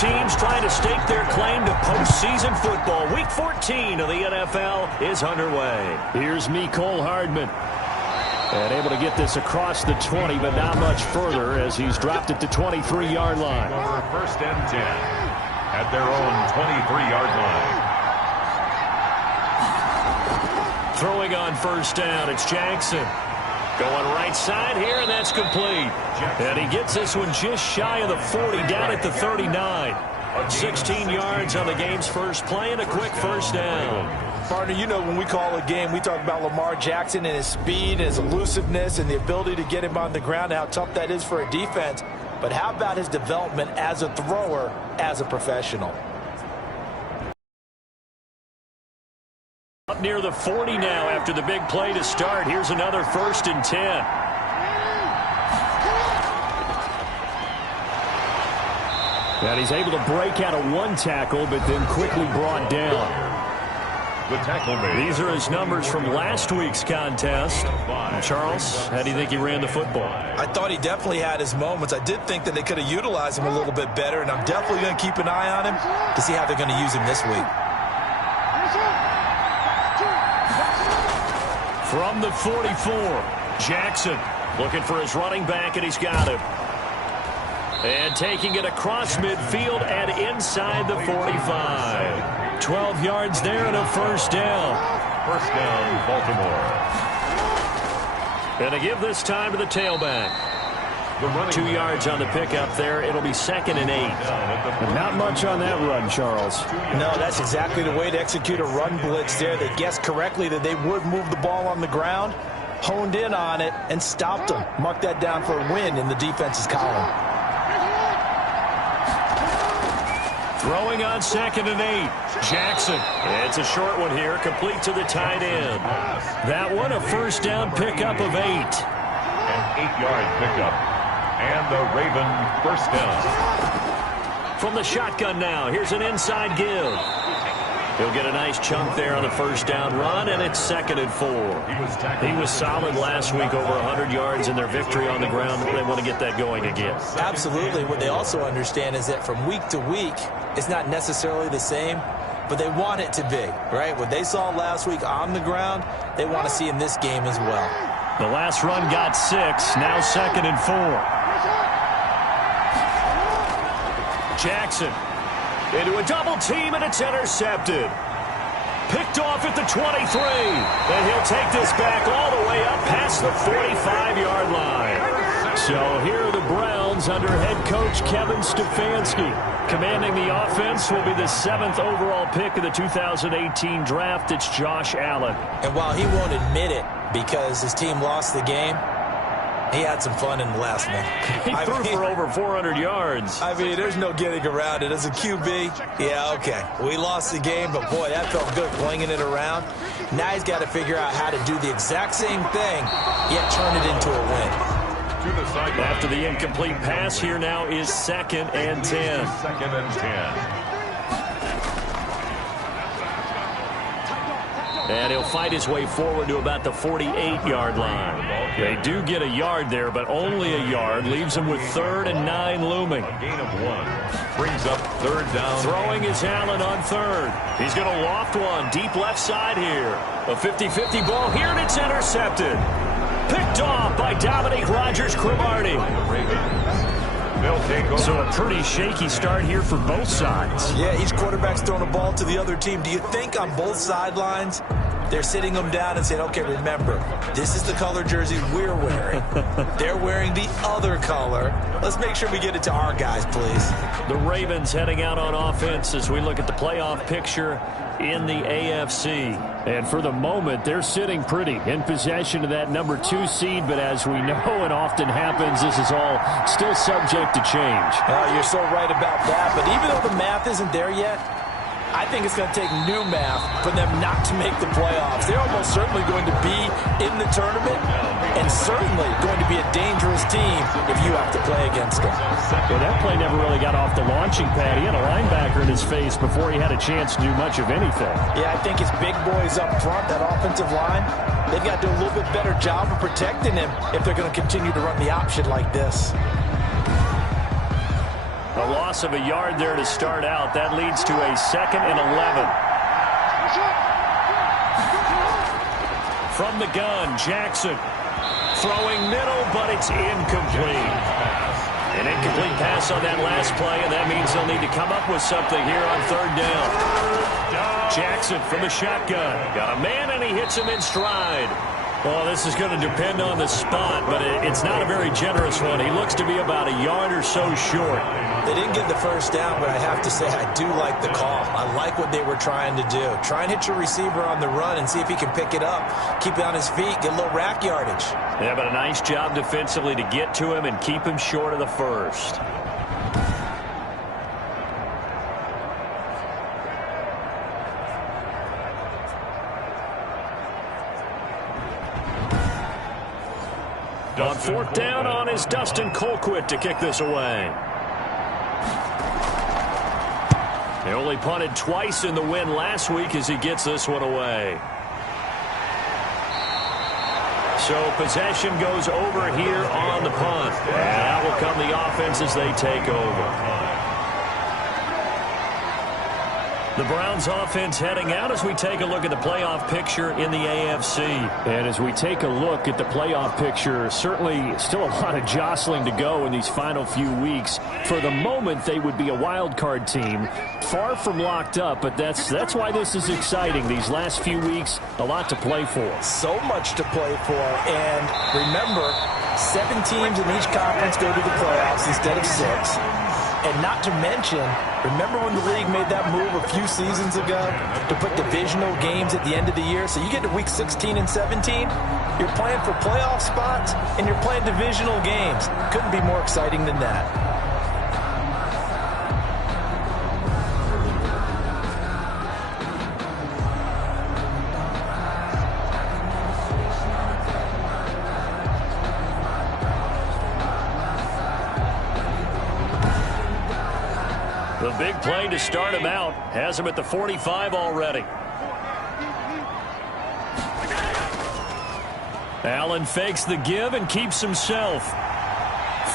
teams trying to stake their claim to postseason football. Week 14 of the NFL is underway. Here's Mecole Hardman. And able to get this across the 20, but not much further as he's dropped it to 23-yard line. First and 10 at their own 23-yard line. Throwing on first down, it's Jackson. Going right side here, and that's complete. And he gets this one just shy of the 40, down at the 39. 16 yards on the game's first play and a quick first down. Partner, you know when we call a game, we talk about Lamar Jackson and his speed and his elusiveness and the ability to get him on the ground and how tough that is for a defense. But how about his development as a thrower, as a professional? Up near the 40 now after the big play to start. Here's another first and 10. And he's able to break out of one tackle, but then quickly brought down. The tackle made. These are his numbers from last week's contest. Charles, how do you think he ran the football? I thought he definitely had his moments. I did think that they could have utilized him a little bit better, and I'm definitely going to keep an eye on him to see how they're going to use him this week. From the 44, Jackson looking for his running back, and he's got him. And taking it across midfield and inside the 45. 12 yards there and a first down. First down, Baltimore. And to give this time to the tailback. 2 yards on the pickup there. It'll be 2nd and 8. Not much on that run, Charles. No, that's exactly the way to execute a run blitz there. They guessed correctly that they would move the ball on the ground, honed in on it, and stopped them. Mark that down for a win in the defense's column. Throwing on 2nd and 8. Jackson. It's a short one here, complete to the tight end. That one, a first down pickup of 8. An 8-yard pickup. And the Raven first down. From the shotgun now, here's an inside give. He'll get a nice chunk there on the first down run, and it's 2nd and 4. He was solid last week, over 100 yards in their victory on the ground. They want to get that going again. Absolutely. What they also understand is that from week to week, it's not necessarily the same, but they want it to be, right? What they saw last week on the ground, they want to see in this game as well. The last run got 6, now 2nd and 4. Jackson into a double team, and it's intercepted. Picked off at the 23. And he'll take this back all the way up past the 45-yard line. So here are the Browns under head coach Kevin Stefanski. Commanding the offense will be the 7th overall pick of the 2018 draft. It's Josh Allen. And while he won't admit it because his team lost the game, he had some fun in the last one. He threw for over 400 yards. I mean, there's no getting around it. As a QB, yeah, okay. We lost the game, but boy, that felt good flinging it around. Now he's got to figure out how to do the exact same thing, yet turn it into a win. After the incomplete pass, here now is 2nd and 10. 2nd and 10. And he'll fight his way forward to about the 48-yard line. They do get a yard there, but only a yard. Leaves them with 3rd and 9 looming. A gain of 1. Brings up 3rd down. Throwing is Allen on 3rd. He's going to loft one deep left side here. A 50-50 ball here, and it's intercepted. Picked off by Dominique Rodgers-Cromartie. So a pretty shaky start here for both sides. Yeah, each quarterback's throwing a ball to the other team. Do you think on both sidelines they're sitting them down and saying, okay, remember, this is the color jersey we're wearing. They're wearing the other color. Let's make sure we get it to our guys, please. The Ravens heading out on offense as we look at the playoff picture in the AFC. And for the moment, they're sitting pretty in possession of that number 2 seed. But as we know and often happens, this is all still subject to change. You're so right about that. But even though the math isn't there yet, I think it's going to take new math for them not to make the playoffs. They're almost certainly going to be in the tournament and certainly going to be a dangerous team if you have to play against them. Well, that play never really got off the launching pad. He had a linebacker in his face before he had a chance to do much of anything. Yeah, I think his big boys up front, that offensive line, they've got to do a little bit better job of protecting him if they're going to continue to run the option like this. A loss of a yard there to start out. That leads to a 2nd and 11. From the gun, Jackson. Throwing middle, but it's incomplete. An incomplete pass on that last play, and that means they'll need to come up with something here on 3rd down. Jackson from the shotgun. Got a man, and he hits him in stride. Well, this is going to depend on the spot, but it's not a very generous one. He looks to be about a yard or so short. They didn't get the first down, but I have to say I do like the call. I like what they were trying to do. Try and hit your receiver on the run and see if he can pick it up, keep it on his feet, get a little rack yardage. Yeah, but a nice job defensively to get to him and keep him short of the first. On 4th down on is Dustin Colquitt to kick this away. They only punted twice in the win last week as he gets this one away. So possession goes over here on the punt. And out will come the offense as they take over. The Browns offense heading out as we take a look at the playoff picture in the AFC. And as we take a look at the playoff picture, certainly still a lot of jostling to go in these final few weeks. For the moment, they would be a wild card team. Far from locked up, but that's why this is exciting. These last few weeks, a lot to play for. So much to play for. And remember, 7 teams in each conference go to the playoffs instead of 6. And not to mention, remember when the league made that move a few seasons ago to put divisional games at the end of the year? So you get to week 16 and 17, you're playing for playoff spots, and you're playing divisional games. Couldn't be more exciting than that. The big play to start him out has him at the 45 already. Allen fakes the give and keeps himself.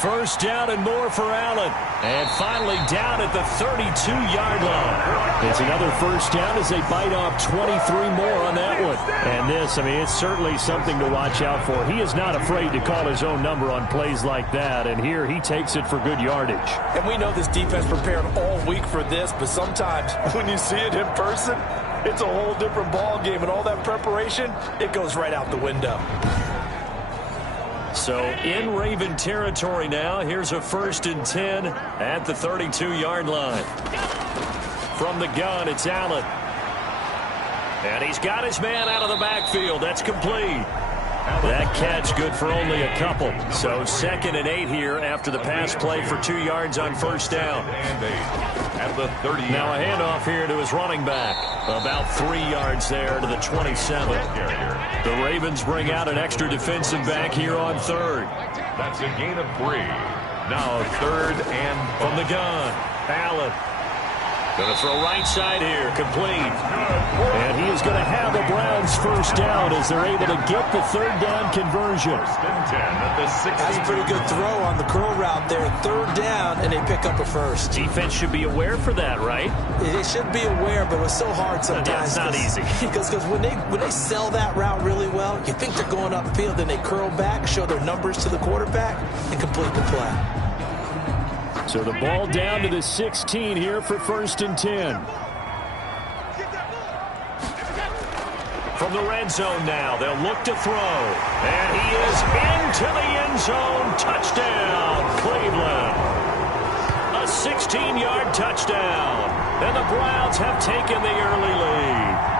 1st down and more for Allen. And finally down at the 32-yard line. It's another 1st down as they bite off 23 more on that one. And this, I mean, it's certainly something to watch out for. He is not afraid to call his own number on plays like that. And here he takes it for good yardage. And we know this defense prepared all week for this, but sometimes when you see it in person, it's a whole different ball game. And all that preparation, it goes right out the window. So in Raven territory now. Here's a 1st and 10 at the 32-yard line. From the gun, it's Allen. And he's got his man out of the backfield. That's complete. That catch good for only a couple. So 2nd and 8 here after the pass play for 2 yards on 1st down. At the 30. Now a handoff here to his running back. About 3 yards there to the 27. The Ravens bring out an extra defensive back here on 3rd. That's a gain of 3. Now 3rd and from the gun, Allen. Going to throw right side here, complete. And he is going to have the Browns 1st down as they're able to get the 3rd down conversion. That's a pretty good throw on the curl route there. 3rd down, and they pick up a 1st. Defense should be aware for that, right? They should be aware, but it's so hard sometimes. It's not easy. Because when they sell that route really well, you think they're going upfield, then they curl back, show their numbers to the quarterback, and complete the play. So the ball down to the 16 here for 1st and 10. From the red zone now, they'll look to throw. And he is into the end zone. Touchdown, Cleveland. A 16-yard touchdown. And the Browns have taken the early lead.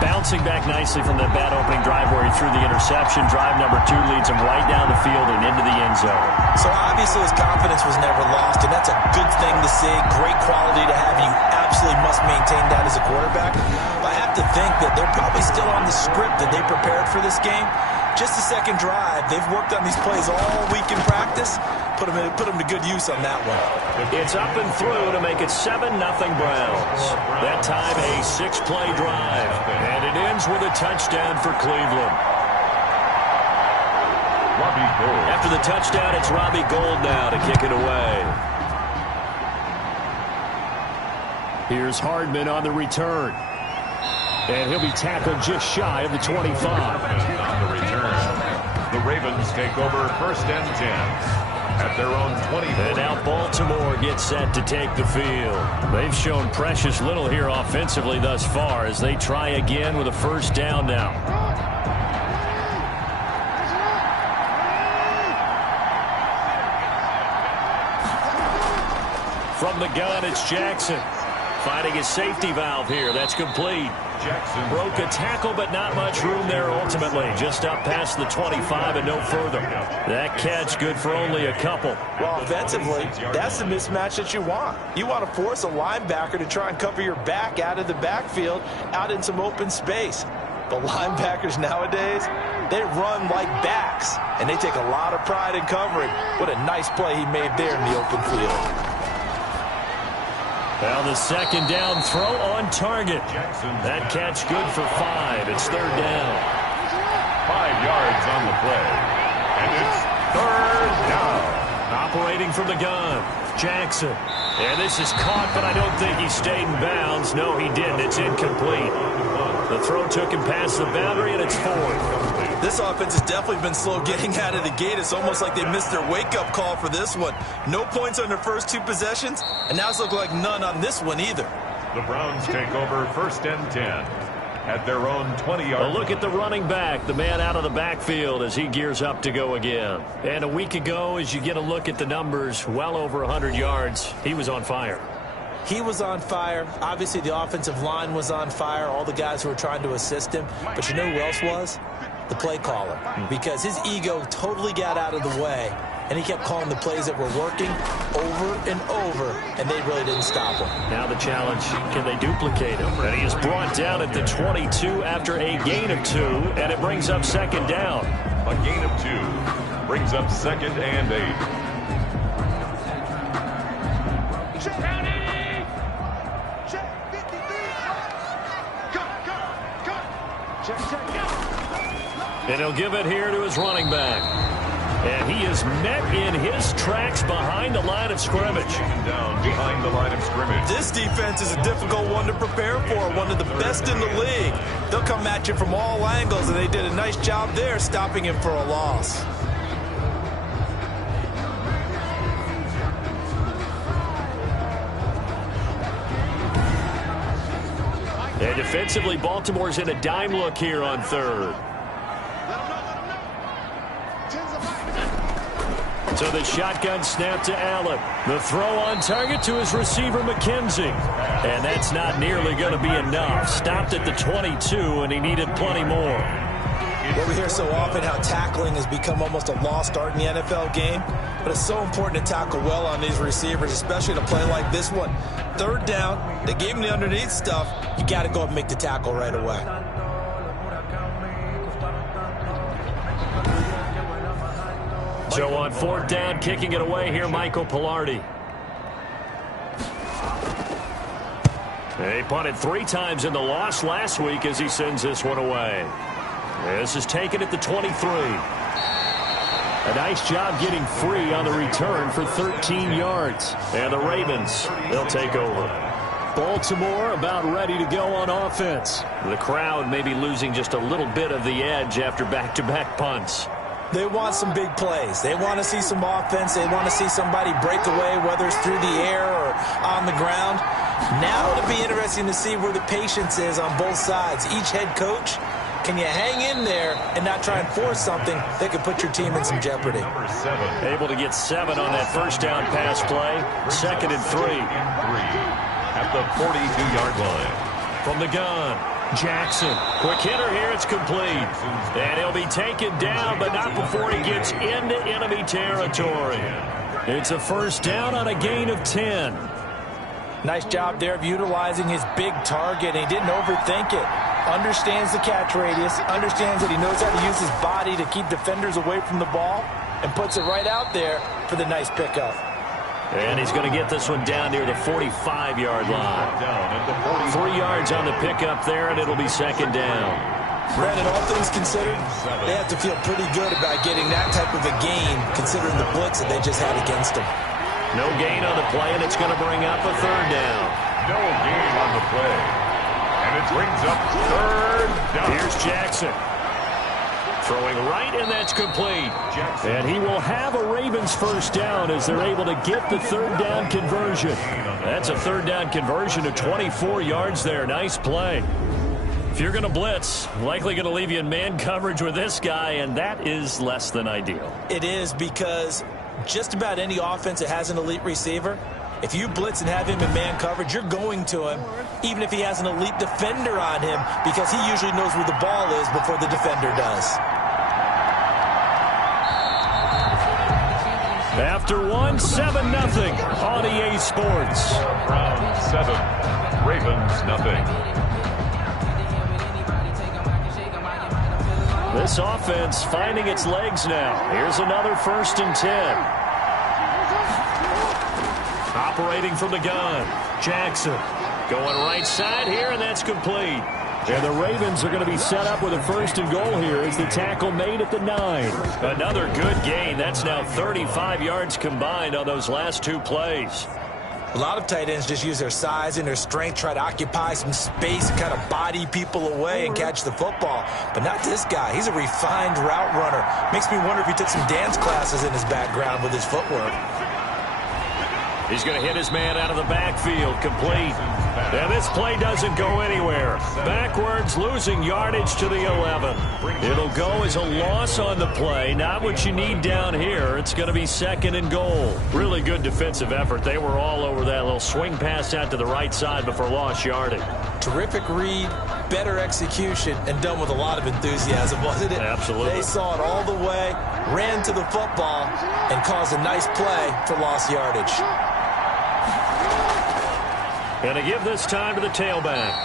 Bouncing back nicely from that bad opening drive where he threw the interception. Drive number 2 leads him right down the field and into the end zone. So obviously his confidence was never lost, and that's a good thing to see. Great quality to have. You absolutely must maintain that as a quarterback. But I have to think that they're probably still on the script that they prepared for this game. Just the 2nd drive. They've worked on these plays all week in practice. Put them to good use on that one. It's up and through to make it 7-0 Browns. That time a 6-play drive. And it ends with a touchdown for Cleveland. Robbie Gould. After the touchdown, it's Robbie Gould now to kick it away. Here's Hardman on the return. And he'll be tackled just shy of the 25. On the return, the Ravens take over 1st and 10. At their own 20. And now Baltimore gets set to take the field. They've shown precious little here offensively thus far as they try again with a 1st down now. From the gun, it's Jackson. Finding his safety valve here. That's complete. Jackson broke a tackle, but not much room there ultimately. Just up past the 25 and no further. That catch good for only a couple. Well, offensively, that's the mismatch that you want. You want to force a linebacker to try and cover your back out of the backfield, out in some open space. But linebackers nowadays, they run like backs, and they take a lot of pride in covering. What a nice play he made there in the open field. Well, the 2nd down throw on target. That catch good for 5. It's 3rd down. 5 yards on the play. And it's 3rd down. Operating from the gun, Jackson. And this is caught, but I don't think he stayed in bounds. No, he didn't. It's incomplete. The throw took him past the boundary, and it's 4th. This offense has definitely been slow getting out of the gate. It's almost like they missed their wake-up call for this one. No points on their first 2 possessions, and now it's looking like none on this one either. The Browns take over 1st and 10 at their own 20-yard line. A look at the running back, the man out of the backfield as he gears up to go again. And a week ago, as you get a look at the numbers, well over 100 yards, he was on fire. He was on fire. Obviously, the offensive line was on fire, all the guys who were trying to assist him. But you know who else was? The play caller. Because his ego totally got out of the way, and he kept calling the plays that were working over and over, and they really didn't stop him. Now the challenge, can they duplicate him? And he is brought down at the 22 after a gain of 2, and it brings up 2nd down. A gain of 2 brings up 2nd and 8. And he'll give it here to his running back. And he is met in his tracks behind the line of scrimmage. Down behind the line of scrimmage. This defense is a difficult one to prepare for, one of the best in the league. They'll come at you from all angles, and they did a nice job there stopping him for a loss. And defensively, Baltimore's in a dime look here on 3rd. So the shotgun snap to Allen. The throw on target to his receiver, McKenzie. And that's not nearly going to be enough. Stopped at the 22, and he needed plenty more. Well, we hear so often how tackling has become almost a lost art in the NFL game. But it's so important to tackle well on these receivers, especially to play like this one. 3rd down, they gave him the underneath stuff. You got to go and make the tackle right away. So on 4th down, kicking it away here, Michael Palardy. He punted 3 times in the loss last week as he sends this one away. This is taken at the 23. A nice job getting free on the return for 13 yards. And the Ravens, they'll take over. Baltimore about ready to go on offense. The crowd may be losing just a little bit of the edge after back-to-back punts. They want some big plays. They want to see some offense. They want to see somebody break away, whether it's through the air or on the ground. Now it'll be interesting to see where the patience is on both sides. Each head coach, can you hang in there and not try and force something that could put your team in some jeopardy? Able to get 7 on that 1st down pass play. 2nd and 3. At the 42-yard line. From the gun, Jackson. Quick hitter here, it's complete. And he'll be taken down, but not before he gets into enemy territory. It's a 1st down on a gain of 10. Nice job there of utilizing his big target. He didn't overthink it. Understands the catch radius, understands that he knows how to use his body to keep defenders away from the ball, and puts it right out there for the nice pickup. And he's going to get this one down near the 45-yard line. 3 yards on the pickup there, and it'll be 2nd down. Brandon, all things considered, they have to feel pretty good about getting that type of a gain, considering the blitz that they just had against them. No gain on the play, and it's going to bring up a 3rd down. No gain on the play. And it brings up third down. Here's Jackson. Throwing right, and that's complete. Jackson. And he will have a Ravens first down as they're able to get the third down conversion. That's a third down conversion of 24 yards there. Nice play. If you're going to blitz, likely going to leave you in man coverage with this guy, and that is less than ideal. It is, because just about any offense that has an elite receiver, if you blitz and have him in man coverage, you're going to him, even if he has an elite defender on him, because he usually knows where the ball is before the defender does. After one, 7-0 on EA Sports. Browns 7, Ravens nothing. This offense finding its legs now. Here's another 1st and 10. Operating from the gun. Jackson going right side here, and that's complete. And the Ravens are going to be set up with a 1st and goal here as the tackle made at the 9. Another good gain. That's now 35 yards combined on those last 2 plays. A lot of tight ends just use their size and their strength, try to occupy some space and kind of body people away and catch the football. But not this guy. He's a refined route runner. Makes me wonder if he took some dance classes in his background with his footwork. He's going to hit his man out of the backfield, complete. And this play doesn't go anywhere. Backwards, losing yardage to the 11. It'll go as a loss on the play. Not what you need down here. It's going to be 2nd and goal. Really good defensive effort. They were all over that little swing pass out to the right side before lost yardage. Terrific read, better execution, and done with a lot of enthusiasm, wasn't it? Absolutely. They saw it all the way, ran to the football, and caused a nice play for lost yardage. Going to give this time to the tailback.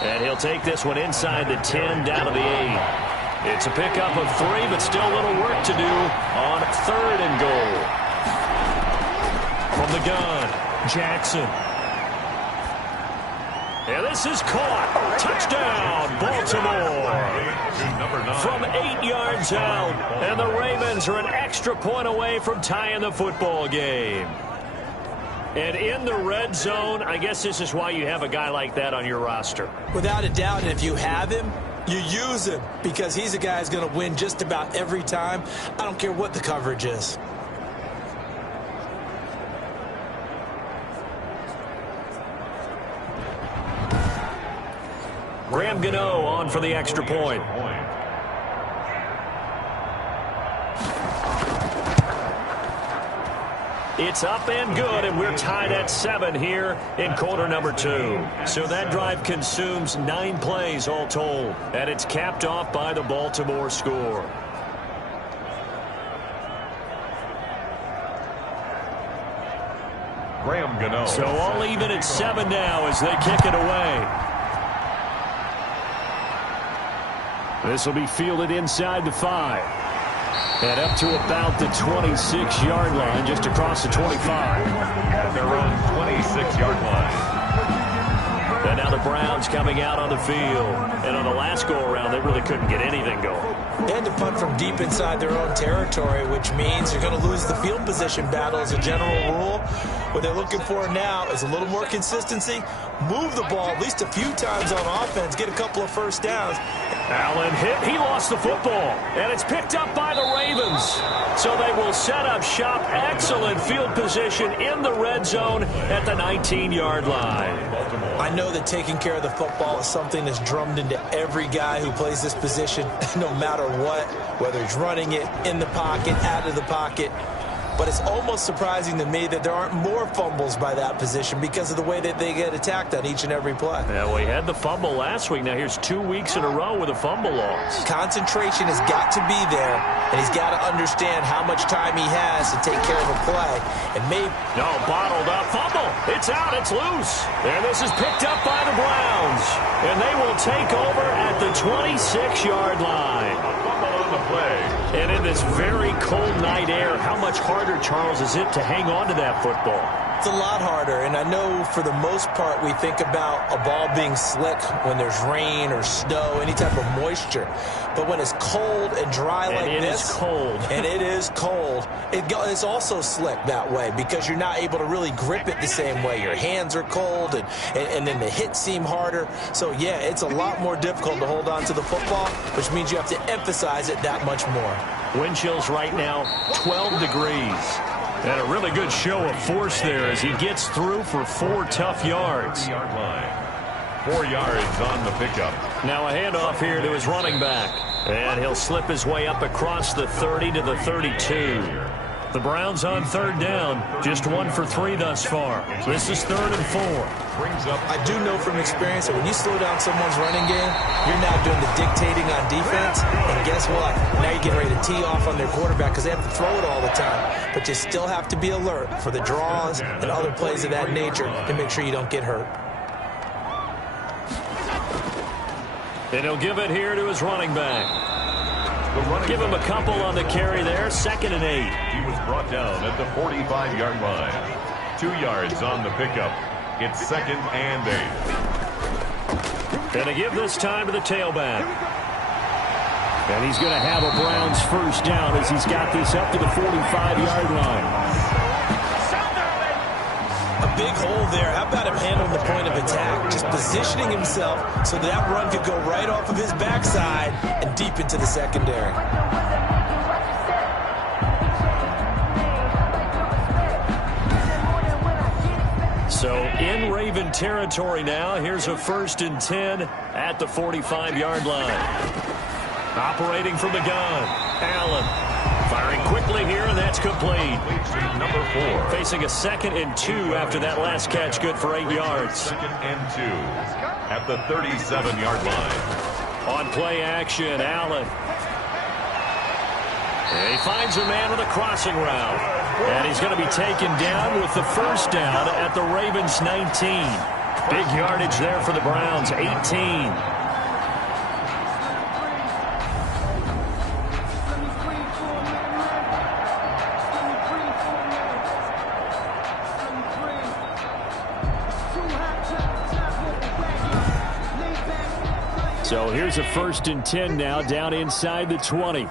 And he'll take this one inside the 10, down to the 8. It's a pickup of 3, but still a little work to do on 3rd and goal. From the gun, Jackson. And this is caught. Touchdown, Baltimore. From 8 yards out. And the Ravens are an extra point away from tying the football game. And in the red zone, I guess this is why you have a guy like that on your roster. Without a doubt, and if you have him, you use him, because he's a guy who's going to win just about every time. I don't care what the coverage is. Graham Gano on for the extra point. It's up and good, and we're tied at 7 here in quarter number 2. So that drive consumes 9 plays all told, and it's capped off by the Baltimore score. Graham Gano. So all even at 7 now as they kick it away. This will be fielded inside the 5. And up to about the 26-yard line, just across the 25. At their own 26-yard line. And now the Browns coming out on the field. And on the last go-around, they really couldn't get anything going. They had to punt from deep inside their own territory, which means you're going to lose the field position battle as a general rule. What they're looking for now is a little more consistency, move the ball at least a few times on offense, get a couple of first downs. Allen hit. He lost the football. And it's picked up by the Ravens. So they will set up shop. Excellent field position in the red zone at the 19-yard line. I know that taking care of the football is something that's drummed into every guy who plays this position, no matter what, whether he's running it, in the pocket, out of the pocket. But it's almost surprising to me that there aren't more fumbles by that position because of the way that they get attacked on each and every play. Yeah, well, he had the fumble last week. Now here's 2 weeks in a row with a fumble loss. Concentration has got to be there, and he's got to understand how much time he has to take care of a play. And maybe... No, bottled up. Fumble. It's out. It's loose. And this is picked up by the Browns. And they will take over at the 26-yard line. The play. And in this very cold night air, how much harder, Charles, is it to hang on to that football? It's a lot harder, and I know for the most part we think about a ball being slick when there's rain or snow, any type of moisture. But when it's cold and dry like this, it's cold. and it is cold, it's also slick that way because you're not able to really grip it the same way. Your hands are cold, and then the hits seem harder. So, yeah, it's a lot more difficult to hold on to the football, which means you have to emphasize it that much more. Wind chills right now, 12 degrees. And a really good show of force there as he gets through for 4 tough yards. 4 yards on the pickup. Now a handoff here to his running back. And he'll slip his way up across the 30 to the 32. The Browns on third down, just 1 for 3 thus far. This is 3rd and 4. I do know from experience that when you slow down someone's running game, you're now doing the dictating on defense. And guess what? Now you're getting ready to tee off on their quarterback because they have to throw it all the time. But you still have to be alert for the draws and other plays of that nature to make sure you don't get hurt. And he'll give it here to his running back. Give him a couple on the carry there, 2nd and 8. He was brought down at the 45-yard line. 2 yards on the pickup. It's 2nd and 8. Going to give this time to the tailback. And he's going to have a Browns first down as he's got this up to the 45-yard line. A big hole there. How about him handling the point of attack? Just positioning himself so that run could go right off of his backside and deep into the secondary. So in Raven territory now. Here's a 1st and 10 at the 45-yard line. Operating from the gun, Allen. Firing quickly here, and that's complete. Number 4. Facing a 2nd and 2 after that last catch, good for 8 yards. 2nd and 2 at the 37-yard line. On play action, Allen. And he finds a man with a crossing route. And he's going to be taken down with the first down at the Ravens 19. Big yardage there for the Browns, 18. So here's a 1st and 10 now, down inside the 20.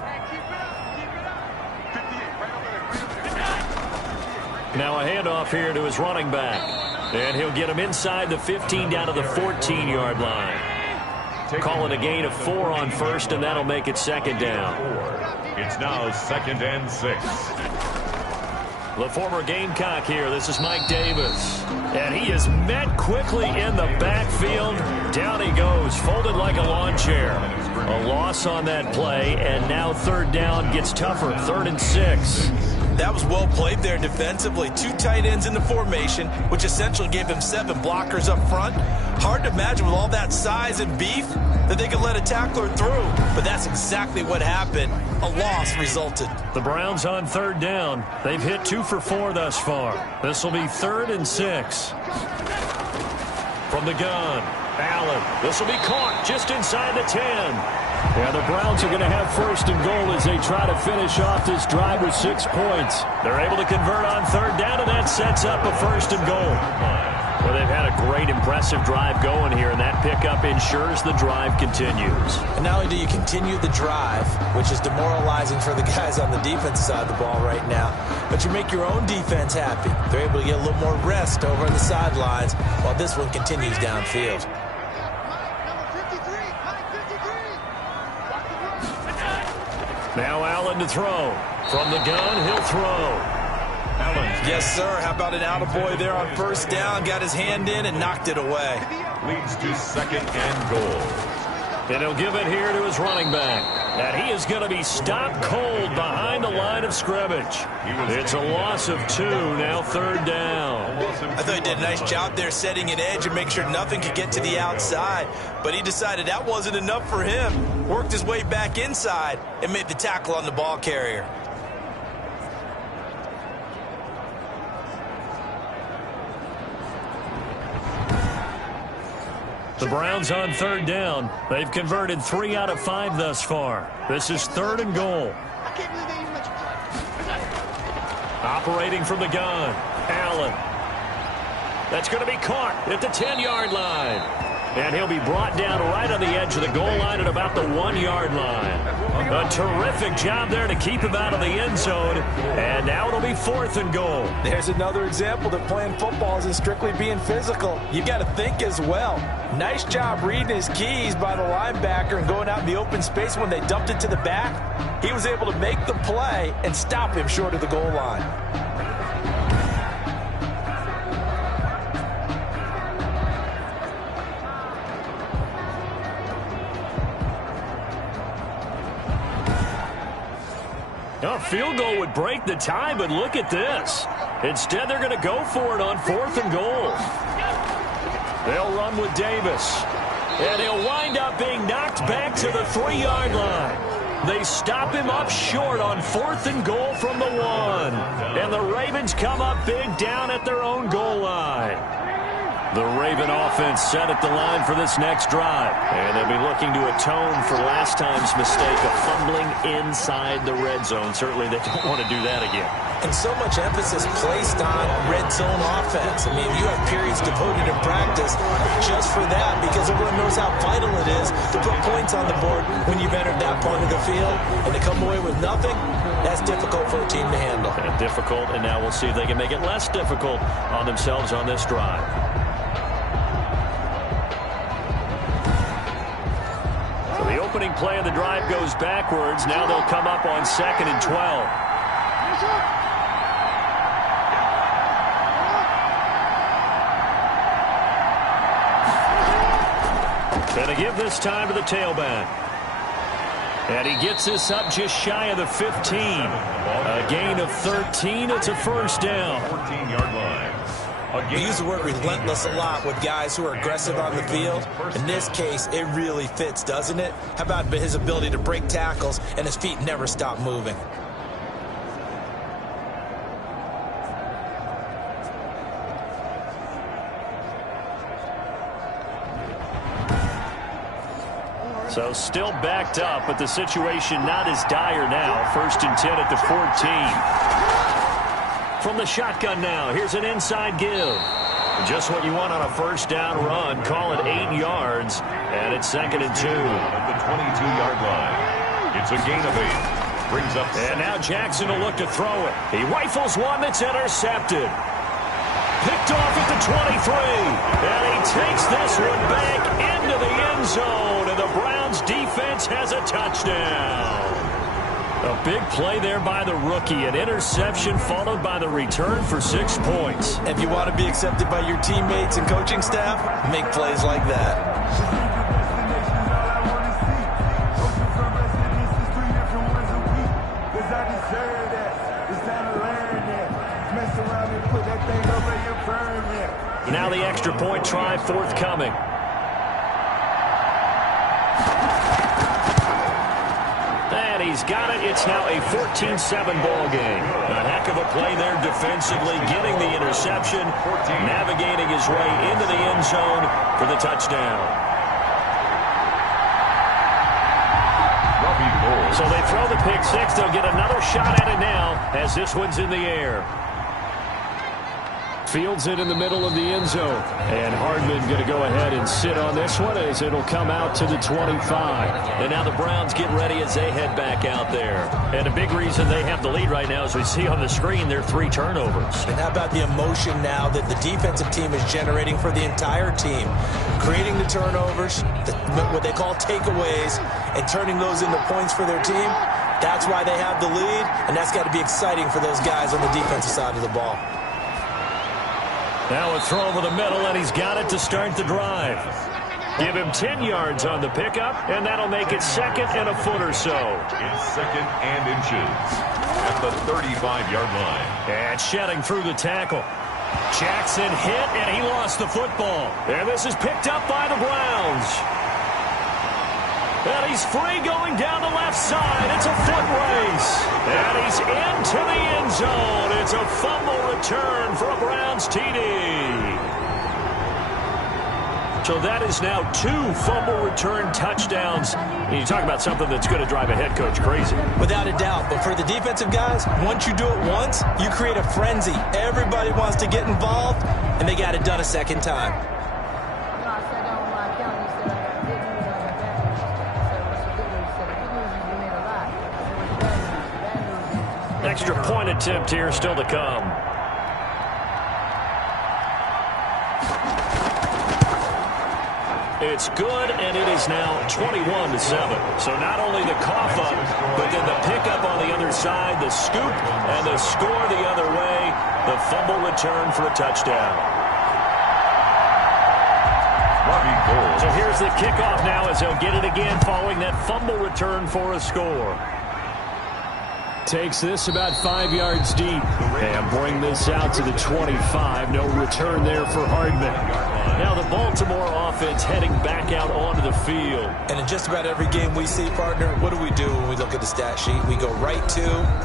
Now a handoff here to his running back. And he'll get him inside the 15 down to the 14-yard line. Call it a gain of 4 on first, and that'll make it 2nd down. It's now 2nd and 6. The former Gamecock here. This is Mike Davis. And he is met quickly in the backfield. Down he goes, folded like a lawn chair. A loss on that play, and now 3rd down gets tougher. 3rd and 6. That was well played there defensively. 2 tight ends in the formation, which essentially gave him 7 blockers up front. Hard to imagine with all that size and beef that they could let a tackler through. But that's exactly what happened. A loss resulted. The Browns on 3rd down. They've hit 2 for 4 thus far. This will be 3rd and 6. From the gun, Allen. This will be caught just inside the 10. Yeah, the Browns are going to have 1st and goal as they try to finish off this drive with 6 points. They're able to convert on 3rd down, and that sets up a 1st and goal. Well, they've had a great, impressive drive going here, and that pickup ensures the drive continues. And not only do you continue the drive, which is demoralizing for the guys on the defensive side of the ball right now, but you make your own defense happy. They're able to get a little more rest over on the sidelines while this one continues downfield. Now Allen to throw. From the gun, he'll throw. Allen. Yes, sir. How about an attaboy there on 1st down? Got his hand in and knocked it away. Leads to 2nd and goal. And he'll give it here to his running back. And he is going to be stopped cold behind the line of scrimmage. It's a loss of 2, now 3rd down. I thought he did a nice job there setting an edge and make sure nothing could get to the outside. But he decided that wasn't enough for him. Worked his way back inside and made the tackle on the ball carrier. The Browns on 3rd down. They've converted 3 out of 5 thus far. This is 3rd and goal. Operating from the gun, Allen. That's going to be caught at the 10-yard line. And he'll be brought down right on the edge of the goal line at about the 1-yard line. A terrific job there to keep him out of the end zone. And now it'll be 4th and goal. There's another example that playing football isn't strictly being physical. You got to think as well. Nice job reading his keys by the linebacker and going out in the open space when they dumped it to the back. He was able to make the play and stop him short of the goal line. A field goal would break the tie, but look at this. Instead, they're going to go for it on 4th and goal. They'll run with Davis. And he'll wind up being knocked back to the 3-yard line. They stop him up short on 4th and goal from the 1. And the Ravens come up big down at their own goal line. The Raven offense set at the line for this next drive. And they'll be looking to atone for last time's mistake of fumbling inside the red zone. Certainly they don't want to do that again. And so much emphasis placed on red zone offense. I mean, you have periods devoted in practice just for that because everyone knows how vital it is to put points on the board when you've entered that part of the field. And to come away with nothing, that's difficult for a team to handle. And difficult, and now we'll see if they can make it less difficult on themselves on this drive. The opening play of the drive goes backwards. Now they'll come up on 2nd and 12. Going to give this time to the tailback. And he gets this up just shy of the 15. A gain of 13. It's a first down. 14-yard line. We use the word relentless a lot with guys who are aggressive on the field. In this case, it really fits, doesn't it? How about his ability to break tackles and his feet never stop moving? So still backed up, but the situation not as dire now. 1st and 10 at the 14. From the shotgun now, here's an inside give. Just what you want on a first down run. Call it 8 yards, and it's 2nd and 2. At the 22-yard line. It's a gain of 8. Brings up. And now Jackson will look to throw it. He rifles one that's intercepted. Picked off at the 23. And he takes this one back into the end zone, and the Browns defense has a touchdown. A big play there by the rookie. An interception followed by the return for 6 points. If you want to be accepted by your teammates and coaching staff, make plays like that. Now the extra point try forthcoming. And he's got it. It's now a 14-7 ball game. A heck of a play there defensively, getting the interception, navigating his way into the end zone for the touchdown. So they throw the pick six. They'll get another shot at it now as this one's in the air. Fields it in the middle of the end zone. And Hardman going to go ahead and sit on this one as it'll come out to the 25. And now the Browns get ready as they head back out there. And a big reason they have the lead right now, as we see on the screen, their 3 turnovers. And how about the emotion now that the defensive team is generating for the entire team? Creating the turnovers, what they call takeaways, and turning those into points for their team. That's why they have the lead, and that's got to be exciting for those guys on the defensive side of the ball. Now a throw over the middle, and he's got it to start the drive. Give him 10 yards on the pickup, and that'll make it 2nd and a foot or so. It's 2nd and inches at the 35-yard line. And shedding through the tackle. Jackson hit, and he lost the football. And this is picked up by the Browns. And he's free going down the left side. It's a foot race. And he's into the end zone. It's a fumble return for a Browns TD. So that is now 2 fumble return touchdowns. And you talk about something that's going to drive a head coach crazy. Without a doubt. But for the defensive guys, once you do it once, you create a frenzy. Everybody wants to get involved, and they got it done a second time. Extra point attempt here still to come. It's good, and it is now 21-7. So not only the cough up, but then the pickup on the other side, the scoop, and the score the other way, the fumble return for a touchdown. So here's the kickoff now as they'll get it again following that fumble return for a score. Takes this about 5 yards deep and bring this out to the 25. No return there for Hardman. Now the Baltimore offense heading back out onto the field. And in just about every game we see, partner, what do we do when we look at the stat sheet? We go right to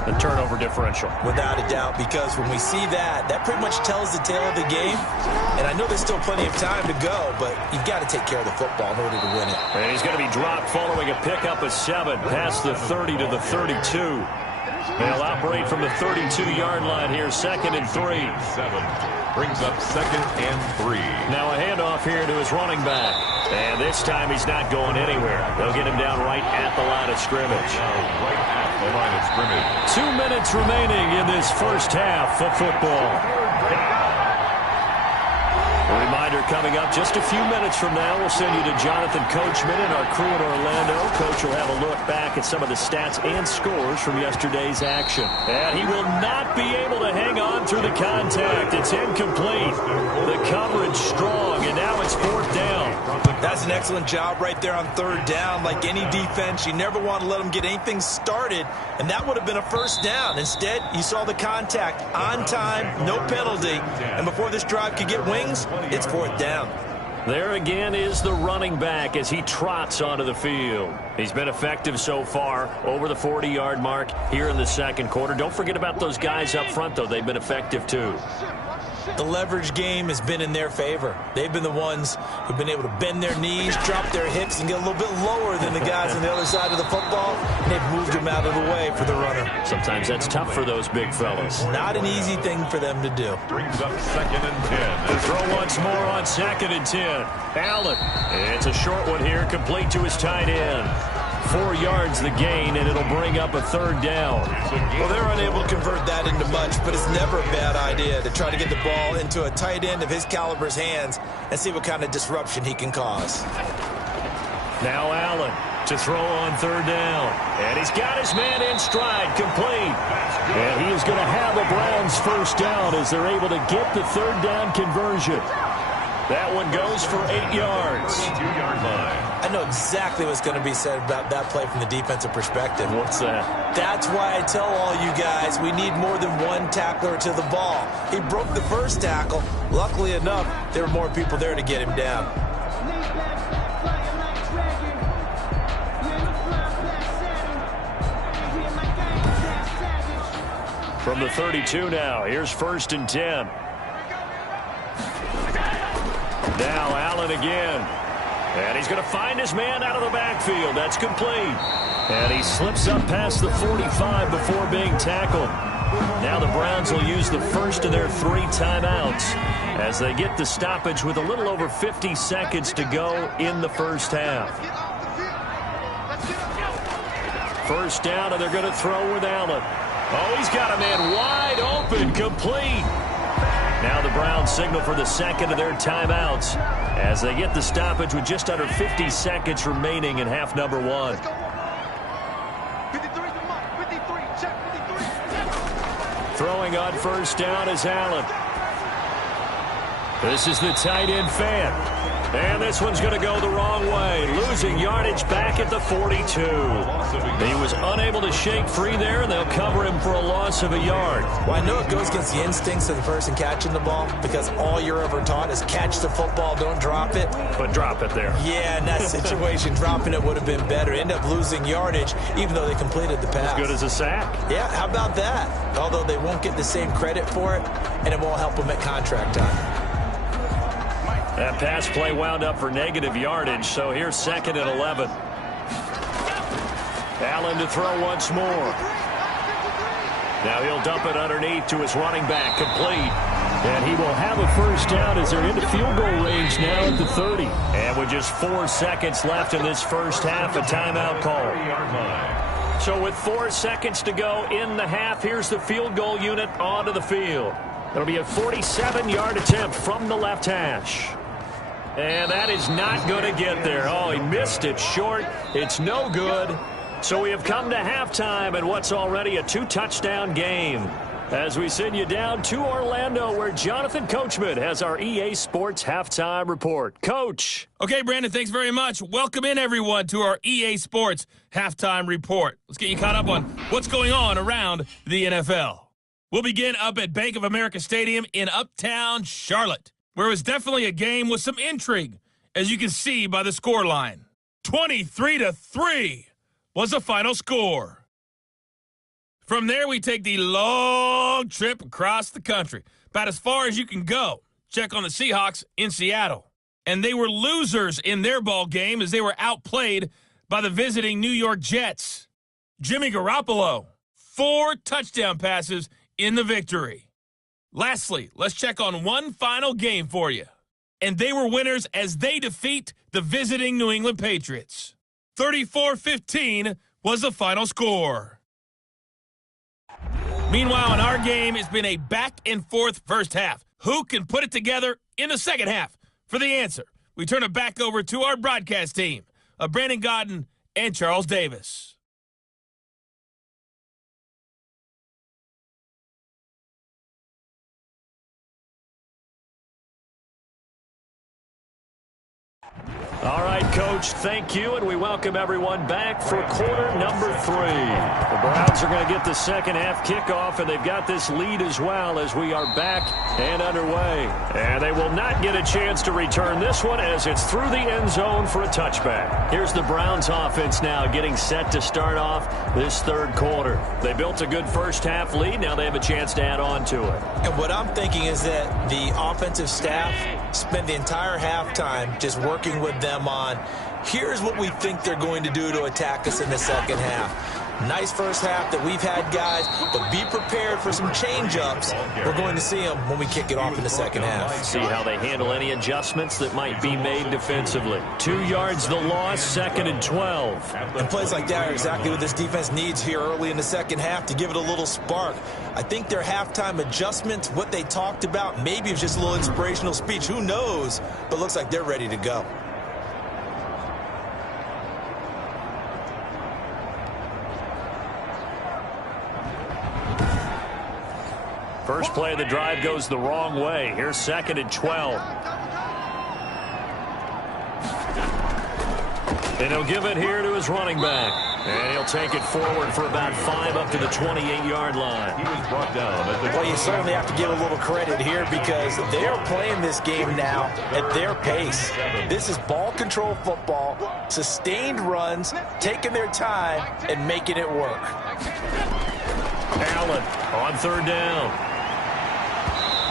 the turnover differential. Without a doubt, because when we see that, that pretty much tells the tale of the game. And I know there's still plenty of time to go, but you've got to take care of the football in order to win it. And he's going to be dropped following a pickup of 7 past the 30 to the 32. They'll operate from the 32-yard line here, 2nd and 3. 7 brings up 2nd and 3. Now a handoff here to his running back. And this time he's not going anywhere. They'll get him down right at the line of scrimmage. Right at the line of scrimmage. 2 minutes remaining in this first half of football. A reminder coming up just a few minutes from now. We'll send you to Jonathan Coachman and our crew in Orlando. Coach will have a look back at some of the stats and scores from yesterday's action. And he will not be able to hang on through the contact. It's incomplete. The coverage strong, and now it's 4th down. That's an excellent job right there on 3rd down. Like any defense, you never want to let them get anything started, and that would have been a 1st down. Instead, you saw the contact on time, no penalty, and before this drive could get wings, it's 4th down. There again is the running back as he trots onto the field. He's been effective so far, over the 40-yard mark here in the 2nd quarter. Don't forget about those guys up front, though. They've been effective, too. The leverage game has been in their favor. They've been the ones who've been able to bend their knees, drop their hips, and get a little bit lower than the guys on the other side of the football, and they've moved them out of the way for the runner. Sometimes that's tough for those big fellas. Not an easy thing for them to do. Brings up 2nd and 10. The throw once more on 2nd and 10. Allen. It's a short one here, complete to his tight end. 4 yards the gain, and it'll bring up a 3rd down. Well, they're unable to convert that into much, but it's never a bad idea to try to get the ball into a tight end of his caliber's hands and see what kind of disruption he can cause. Now Allen to throw on 3rd down. And he's got his man in stride, complete. And he is going to have the Browns 1st down as they're able to get the 3rd down conversion. That one goes for 8 yards. 2-yard line. I know exactly what's going to be said about that play from the defensive perspective. What's that? That's why I tell all you guys we need more than one tackler to the ball. He broke the first tackle. Luckily enough, there were more people there to get him down. From the 32 now, here's 1st and 10. Now Allen again. And he's going to find his man out of the backfield. That's complete. And he slips up past the 45 before being tackled. Now the Browns will use the first of their 3 timeouts as they get the stoppage with a little over 50 seconds to go in the first half. 1st down, and they're going to throw with Allen. Oh, he's got a man wide open, complete. Now the Browns signal for the 2nd of their timeouts as they get the stoppage with just under 50 seconds remaining in half number 1. Throwing on 1st down is Allen. This is the tight end fan. And this one's going to go the wrong way. Losing yardage back at the 42. He was unable to shake free there, and they'll cover him for a loss of a yard. Well, I know it goes against the instincts of the person catching the ball because all you're ever taught is catch the football, don't drop it. But drop it there. Yeah, in that situation, dropping it would have been better. End up losing yardage, even though they completed the pass. As good as a sack. Yeah, how about that? Although they won't get the same credit for it, and it won't help them at contract time. That pass play wound up for negative yardage, so here's 2nd and 11. Allen to throw once more. Now he'll dump it underneath to his running back, complete. And he will have a first down as they're into field goal range now at the 30. And with just 4 seconds left in this first half, a timeout call. So with 4 seconds to go in the half, here's the field goal unit onto the field. It'll be a 47-yard attempt from the left hash. And that is not going to get there. Oh, he missed it short. It's no good. So we have come to halftime in what's already a 2-touchdown game. As we send you down to Orlando, where Jonathan Coachman has our EA Sports Halftime Report. Coach. Okay, Brandon, thanks very much. Welcome in, everyone, to our EA Sports Halftime Report. Let's get you caught up on what's going on around the NFL. We'll begin up at Bank of America Stadium in Uptown Charlotte, where it was definitely a game with some intrigue, as you can see by the scoreline. 23-3 was the final score. From there, we take the long trip across the country, about as far as you can go. Check on the Seahawks in Seattle. And they were losers in their ball game as they were outplayed by the visiting New York Jets. Jimmy Garoppolo, 4 touchdown passes in the victory. Lastly, let's check on one final game for you. And they were winners as they defeat the visiting New England Patriots. 34-15 was the final score. Meanwhile, in our game, it's been a back-and-forth first half. Who can put it together in the second half? For the answer, we turn it back over to our broadcast team of Brandon Gaudin and Charles Davis. All right, Coach, thank you, and we welcome everyone back for quarter number 3. The Browns are going to get the second half kickoff, and they've got this lead as well as we are back and underway. And they will not get a chance to return this one as it's through the end zone for a touchback. Here's the Browns offense now getting set to start off this third quarter. They built a good first half lead. Now they have a chance to add on to it. And what I'm thinking is that the offensive staff spent the entire halftime just working with them on, here's what we think they're going to do to attack us in the second half. Nice first half that we've had, guys, but be prepared for some change-ups. We're going to see them when we kick it off in the second half. See how they handle any adjustments that might be made defensively. 2 yards the loss, 2nd and 12. And plays like that are exactly what this defense needs here early in the second half to give it a little spark. I think their halftime adjustments, what they talked about, maybe it's just a little inspirational speech. Who knows? But looks like they're ready to go. First play of the drive goes the wrong way. Here's 2nd and 12. And he'll give it here to his running back. And he'll take it forward for about 5 up to the 28-yard line. He was brought down at the... Well, you certainly have to give a little credit here because they're playing this game now at their pace. This is ball control football, sustained runs, taking their time, and making it work. Allen on 3rd down.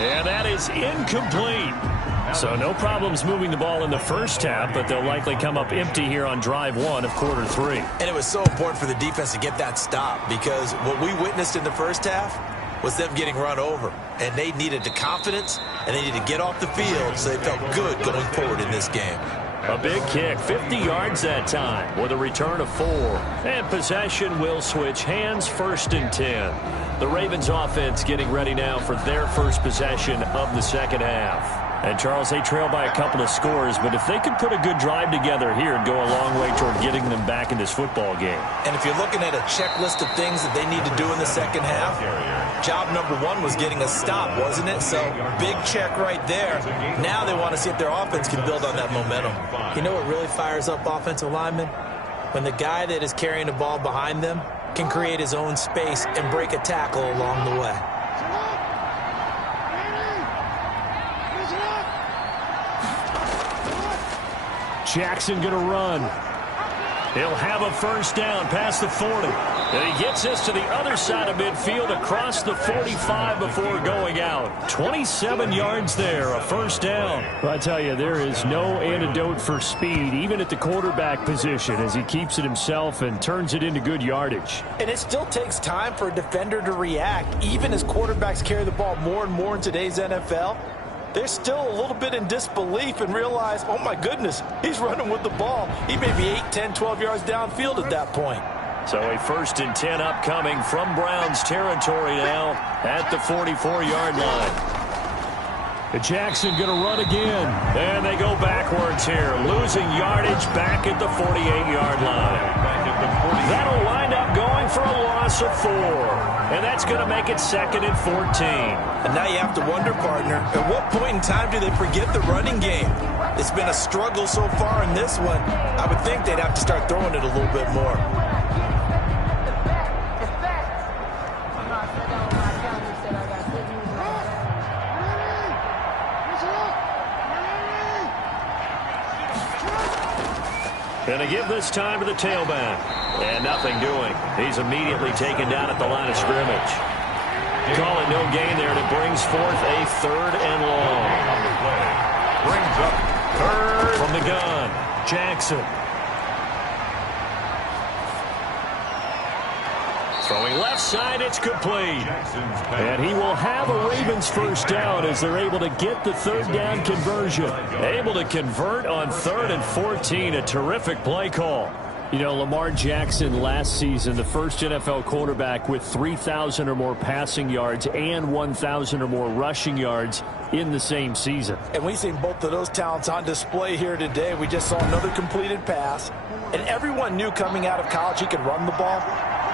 And that is incomplete. So no problems moving the ball in the first half, but they'll likely come up empty here on drive 1 of quarter 3. And it was so important for the defense to get that stop because what we witnessed in the first half was them getting run over. And they needed the confidence, and they needed to get off the field so they felt good going forward in this game. A big kick, 50 yards that time with a return of 4. And possession will switch hands, 1st and 10. The Ravens offense getting ready now for their first possession of the second half. And, Charles, they trail by a couple of scores, but if they could put a good drive together here, it'd go a long way toward getting them back in this football game. And if you're looking at a checklist of things that they need to do in the second half, job number 1 was getting a stop, wasn't it? So, big check right there. Now they want to see if their offense can build on that momentum. You know what really fires up offensive linemen? When the guy that is carrying the ball behind them can create his own space and break a tackle along the way. Jackson going to run. He'll have a first down past the 40. And he gets this to the other side of midfield across the 45 before going out. 27 yards there, a first down. Well, I tell you, there is no antidote for speed, even at the quarterback position, as he keeps it himself and turns it into good yardage. And it still takes time for a defender to react, even as quarterbacks carry the ball more and more in today's NFL. They're still a little bit in disbelief and realize, oh my goodness, he's running with the ball. He may be 8, 10, 12 yards downfield at that point. So a 1st and 10 upcoming from Browns territory now at the 44-yard line. Jackson going to run again. And they go backwards here, losing yardage back at the 48-yard line. That'll wind up going for a loss of 4. And that's going to make it 2nd and 14. And now you have to wonder, partner, at what point in time do they forget the running game? It's been a struggle so far in this one. I would think they'd have to start throwing it a little bit more. And they give this time to the tailback. And nothing doing. He's immediately taken down at the line of scrimmage. Call it no gain there, and it brings forth a 3rd and long. Brings up 3rd. From the gun, Jackson. Throwing left side, it's complete. And he will have a Ravens first down as they're able to get the 3rd down conversion. Able to convert on 3rd and 14. A terrific play call. You know, Lamar Jackson last season, the first NFL quarterback with 3,000 or more passing yards and 1,000 or more rushing yards in the same season. And we've seen both of those talents on display here today. We just saw another completed pass. And everyone knew coming out of college he could run the ball.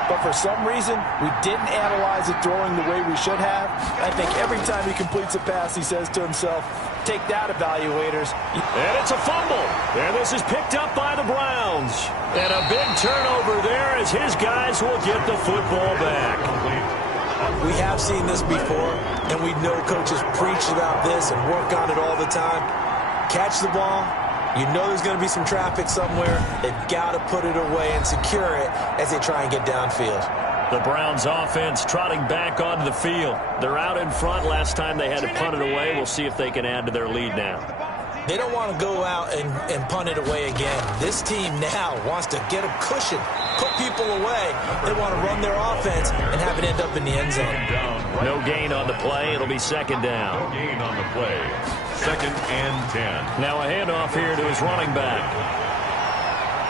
But for some reason, we didn't analyze it throwing the way we should have. I think every time he completes a pass, he says to himself, take that, evaluators. And it's a fumble. And this is picked up by the Browns. And a big turnover there as his guys will get the football back. We have seen this before, and we know coaches preach about this and work on it all the time. Catch the ball. You know there's going to be some traffic somewhere. They've got to put it away and secure it as they try and get downfield. The Browns offense trotting back onto the field. They're out in front. Last time they had to punt it away. We'll see if they can add to their lead now. They don't want to go out and punt it away again. This team now wants to get a cushion, put people away. They want to run their offense and have it end up in the end zone. No gain on the play. It'll be 2nd down. No gain on the play. 2nd and 10. Now a handoff here to his running back.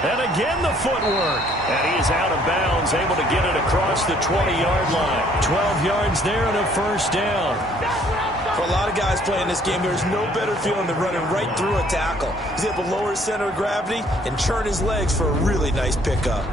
And again the footwork. And he's out of bounds, able to get it across the 20-yard line. 12 yards there and a first down. For a lot of guys playing this game, there's no better feeling than running right through a tackle. He's able to lower his center of gravity and churn his legs for a really nice pickup.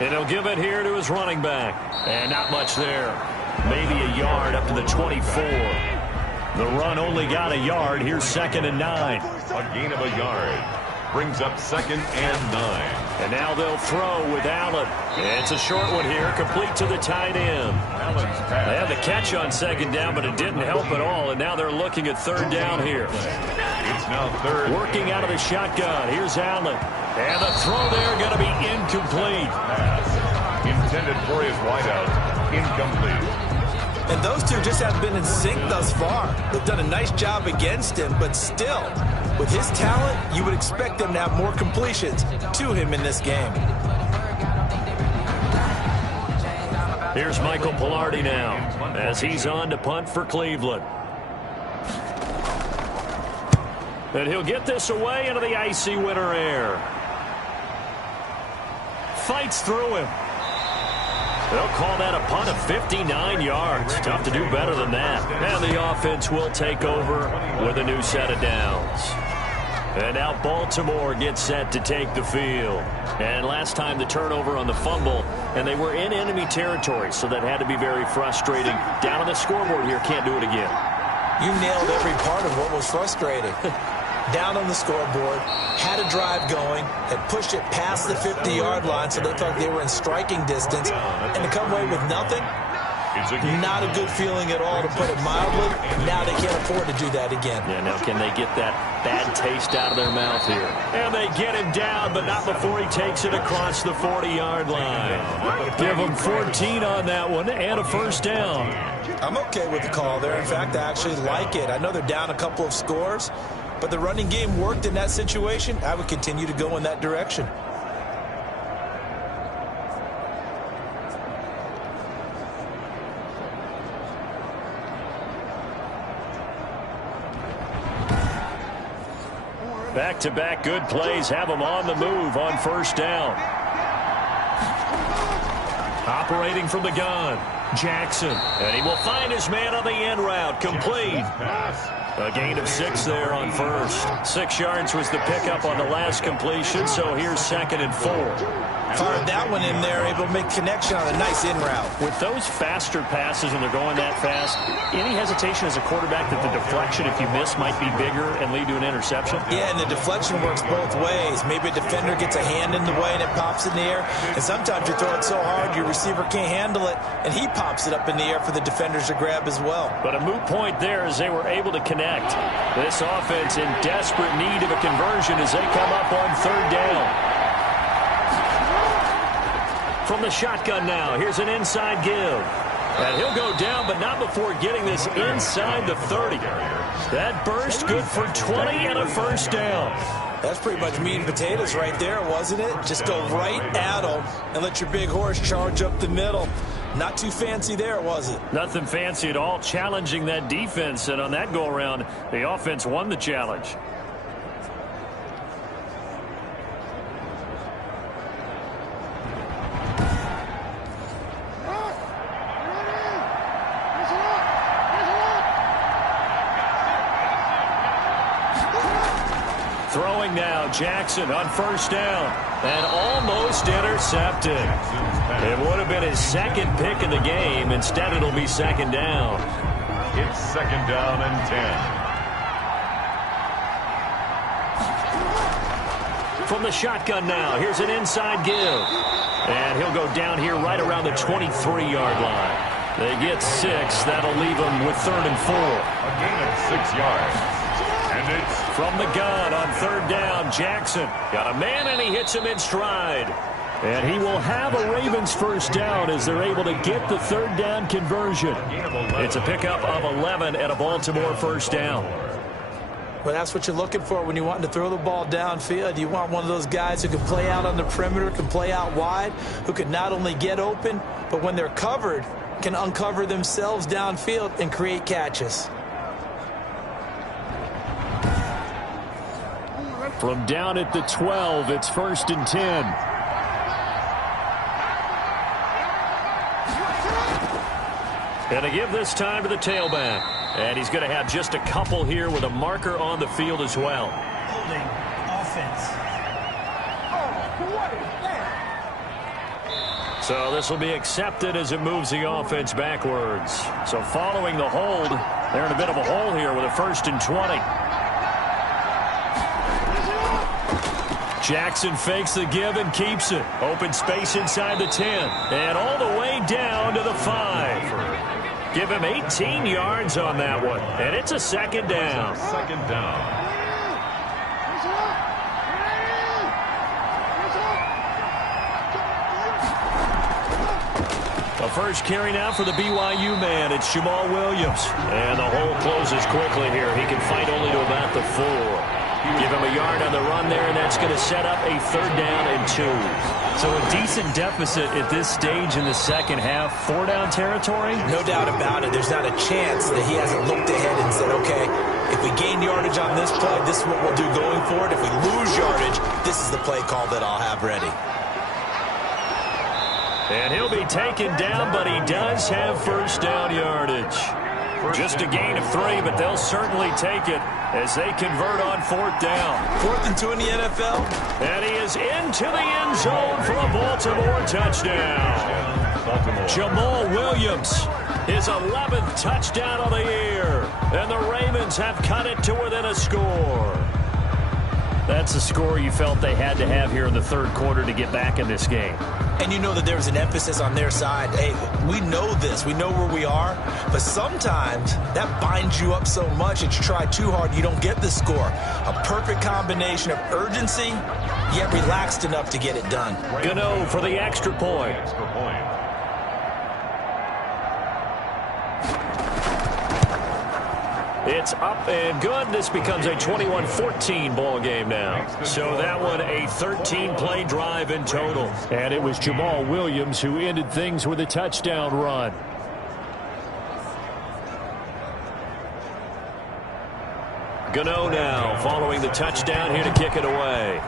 And he'll give it here to his running back. And not much there. Maybe a yard up to the 24. The run only got a yard. Here's 2nd and 9. A gain of a yard. Brings up 2nd and 9. And now they'll throw with Allen. It's a short one here, complete to the tight end. They had the catch on 2nd down, but it didn't help at all. And now they're looking at 3rd down here. It's now 3rd. Working out of the shotgun. Here's Allen. And the throw there going to be incomplete. Pass intended for his wideout. Incomplete. And those two just have been in sync thus far. They've done a nice job against him, but still, with his talent, you would expect them to have more completions to him in this game. Here's Michael Palardy now as he's on to punt for Cleveland. And he'll get this away into the icy winter air. Fights through him. They'll call that a punt of 59 yards. Tough to do better than that. And the offense will take over with a new set of downs. And now Baltimore gets set to take the field. And last time the turnover on the fumble, and they were in enemy territory, so that had to be very frustrating. Down on the scoreboard here, can't do it again. You nailed every part of what was frustrating. Down on the scoreboard, had a drive going, had pushed it past the 50-yard line so they felt like they were in striking distance, and to come away with nothing, not a good feeling at all, to put it mildly. Now they can't afford to do that again. Yeah, now can they get that bad taste out of their mouth here? And they get him down, but not before he takes it across the 40-yard line. Give him 14 on that one and a first down. I'm okay with the call there. In fact, I actually like it. I know they're down a couple of scores, but the running game worked in that situation. I would continue to go in that direction. Back-to-back good plays have them on the move on first down. Operating from the gun, Jackson. And he will find his man on the end route. Complete. A gain of 6 there on first. 6 yards was the pickup on the last completion, so here's 2nd and 4. Fired that one in there, able to make connection on a nice in route. With those faster passes when they're going that fast, any hesitation as a quarterback that the deflection, if you miss, might be bigger and lead to an interception? Yeah, and the deflection works both ways. Maybe a defender gets a hand in the way and it pops in the air, and sometimes you throw it so hard your receiver can't handle it, and he pops it up in the air for the defenders to grab as well. But a moot point there as they were able to connect. This offense in desperate need of a conversion as they come up on 3rd down. From the shotgun now, here's an inside give. And he'll go down, but not before getting this inside the 30. That burst good for 20 and a first down. That's pretty much meat and potatoes right there, wasn't it? Just go right at them and let your big horse charge up the middle. Not too fancy there, was it? Nothing fancy at all, challenging that defense. And on that go-around, the offense won the challenge. Throwing now, Jackson on first down, and almost intercepted. It would have been his 2nd pick in the game. Instead, it'll be 2nd down. It's 2nd down and 10. From the shotgun now, here's an inside give. And he'll go down here right around the 23-yard line. They get 6. That'll leave them with 3rd and 4. A gain of 6 yards. And it's from the gun on 3rd down, Jackson. Got a man, and he hits him in stride. And he will have a Ravens first down as they're able to get the 3rd down conversion. It's a pickup of 11 and a Baltimore first down. Well, that's what you're looking for when you want to throw the ball downfield. You want one of those guys who can play out on the perimeter, can play out wide, who can not only get open, but when they're covered, can uncover themselves downfield and create catches. From down at the 12, it's 1st and 10. And to give this time to the tailback. And he's going to have just a couple here with a marker on the field as well. Holding offense. So this will be accepted as it moves the offense backwards. So following the hold, they're in a bit of a hole here with a 1st and 20. Jackson fakes the give and keeps it. Open space inside the 10. And all the way down to the 5. Give him 18 yards on that one. And it's a 2nd down. 2nd down. The first carry now for the BYU man. It's Jamal Williams. And the hole closes quickly here. He can fight only to about the 4. Give him a yard on the run there, and that's going to set up a 3rd down and 2. So a decent deficit at this stage in the second half. 4-down territory? No doubt about it. There's not a chance that he hasn't looked ahead and said, okay, if we gain yardage on this play, this is what we'll do going forward. If we lose yardage, this is the play call that I'll have ready. And he'll be taken down, but he does have 1st down yardage. Just a gain of 3, but they'll certainly take it as they convert on 4th down. 4th and 2 in the NFL. And he is into the end zone for a Baltimore touchdown. Jamal Williams His 11th touchdown of the year. And the Ravens have cut it to within a score. That's a score you felt they had to have here in the third quarter to get back in this game. And you know that there was an emphasis on their side. Hey, we know this. We know where we are. But sometimes that binds you up so much that you try too hard, you don't get the score. A perfect combination of urgency, yet relaxed enough to get it done. Gano for the extra point. It's up and good. This becomes a 21-14 ball game now. So that one a 13-play drive in total. And it was Jamal Williams who ended things with a touchdown run. Gano now following the touchdown here to kick it away.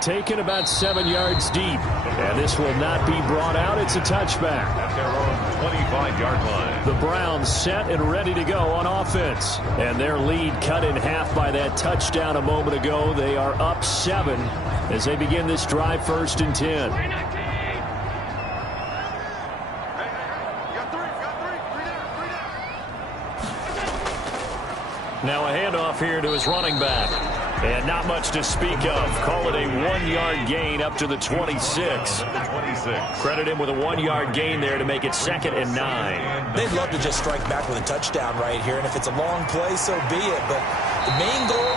Taken about 7 yards deep. And this will not be brought out. It's a touchback. At their own 25-yard line. The Browns set and ready to go on offense. And their lead cut in half by that touchdown a moment ago. They are up 7 as they begin this drive, 1st and 10. Now a handoff here to his running back. And not much to speak of. Call it a 1-yard gain up to the 26. Credit him with a 1-yard gain there to make it 2nd and 9. They'd love to just strike back with a touchdown right here. And if it's a long play, so be it. But the main goal,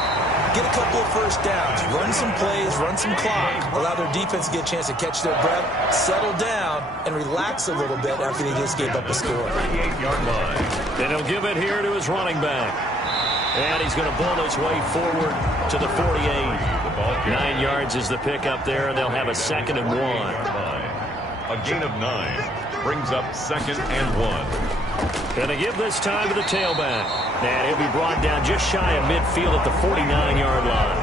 get a couple of first downs. Run some plays, run some clock. Allow their defense to get a chance to catch their breath, settle down, and relax a little bit after they just gave up a score. 38-yard line. Then he'll give it here to his running back. And he's going to bull his way forward to the 48. 9 yards is the pickup there, and they'll have a 2nd and 1. A gain of 9 brings up 2nd and 1. Going to give this time to the tailback. And he'll be brought down just shy of midfield at the 49-yard line.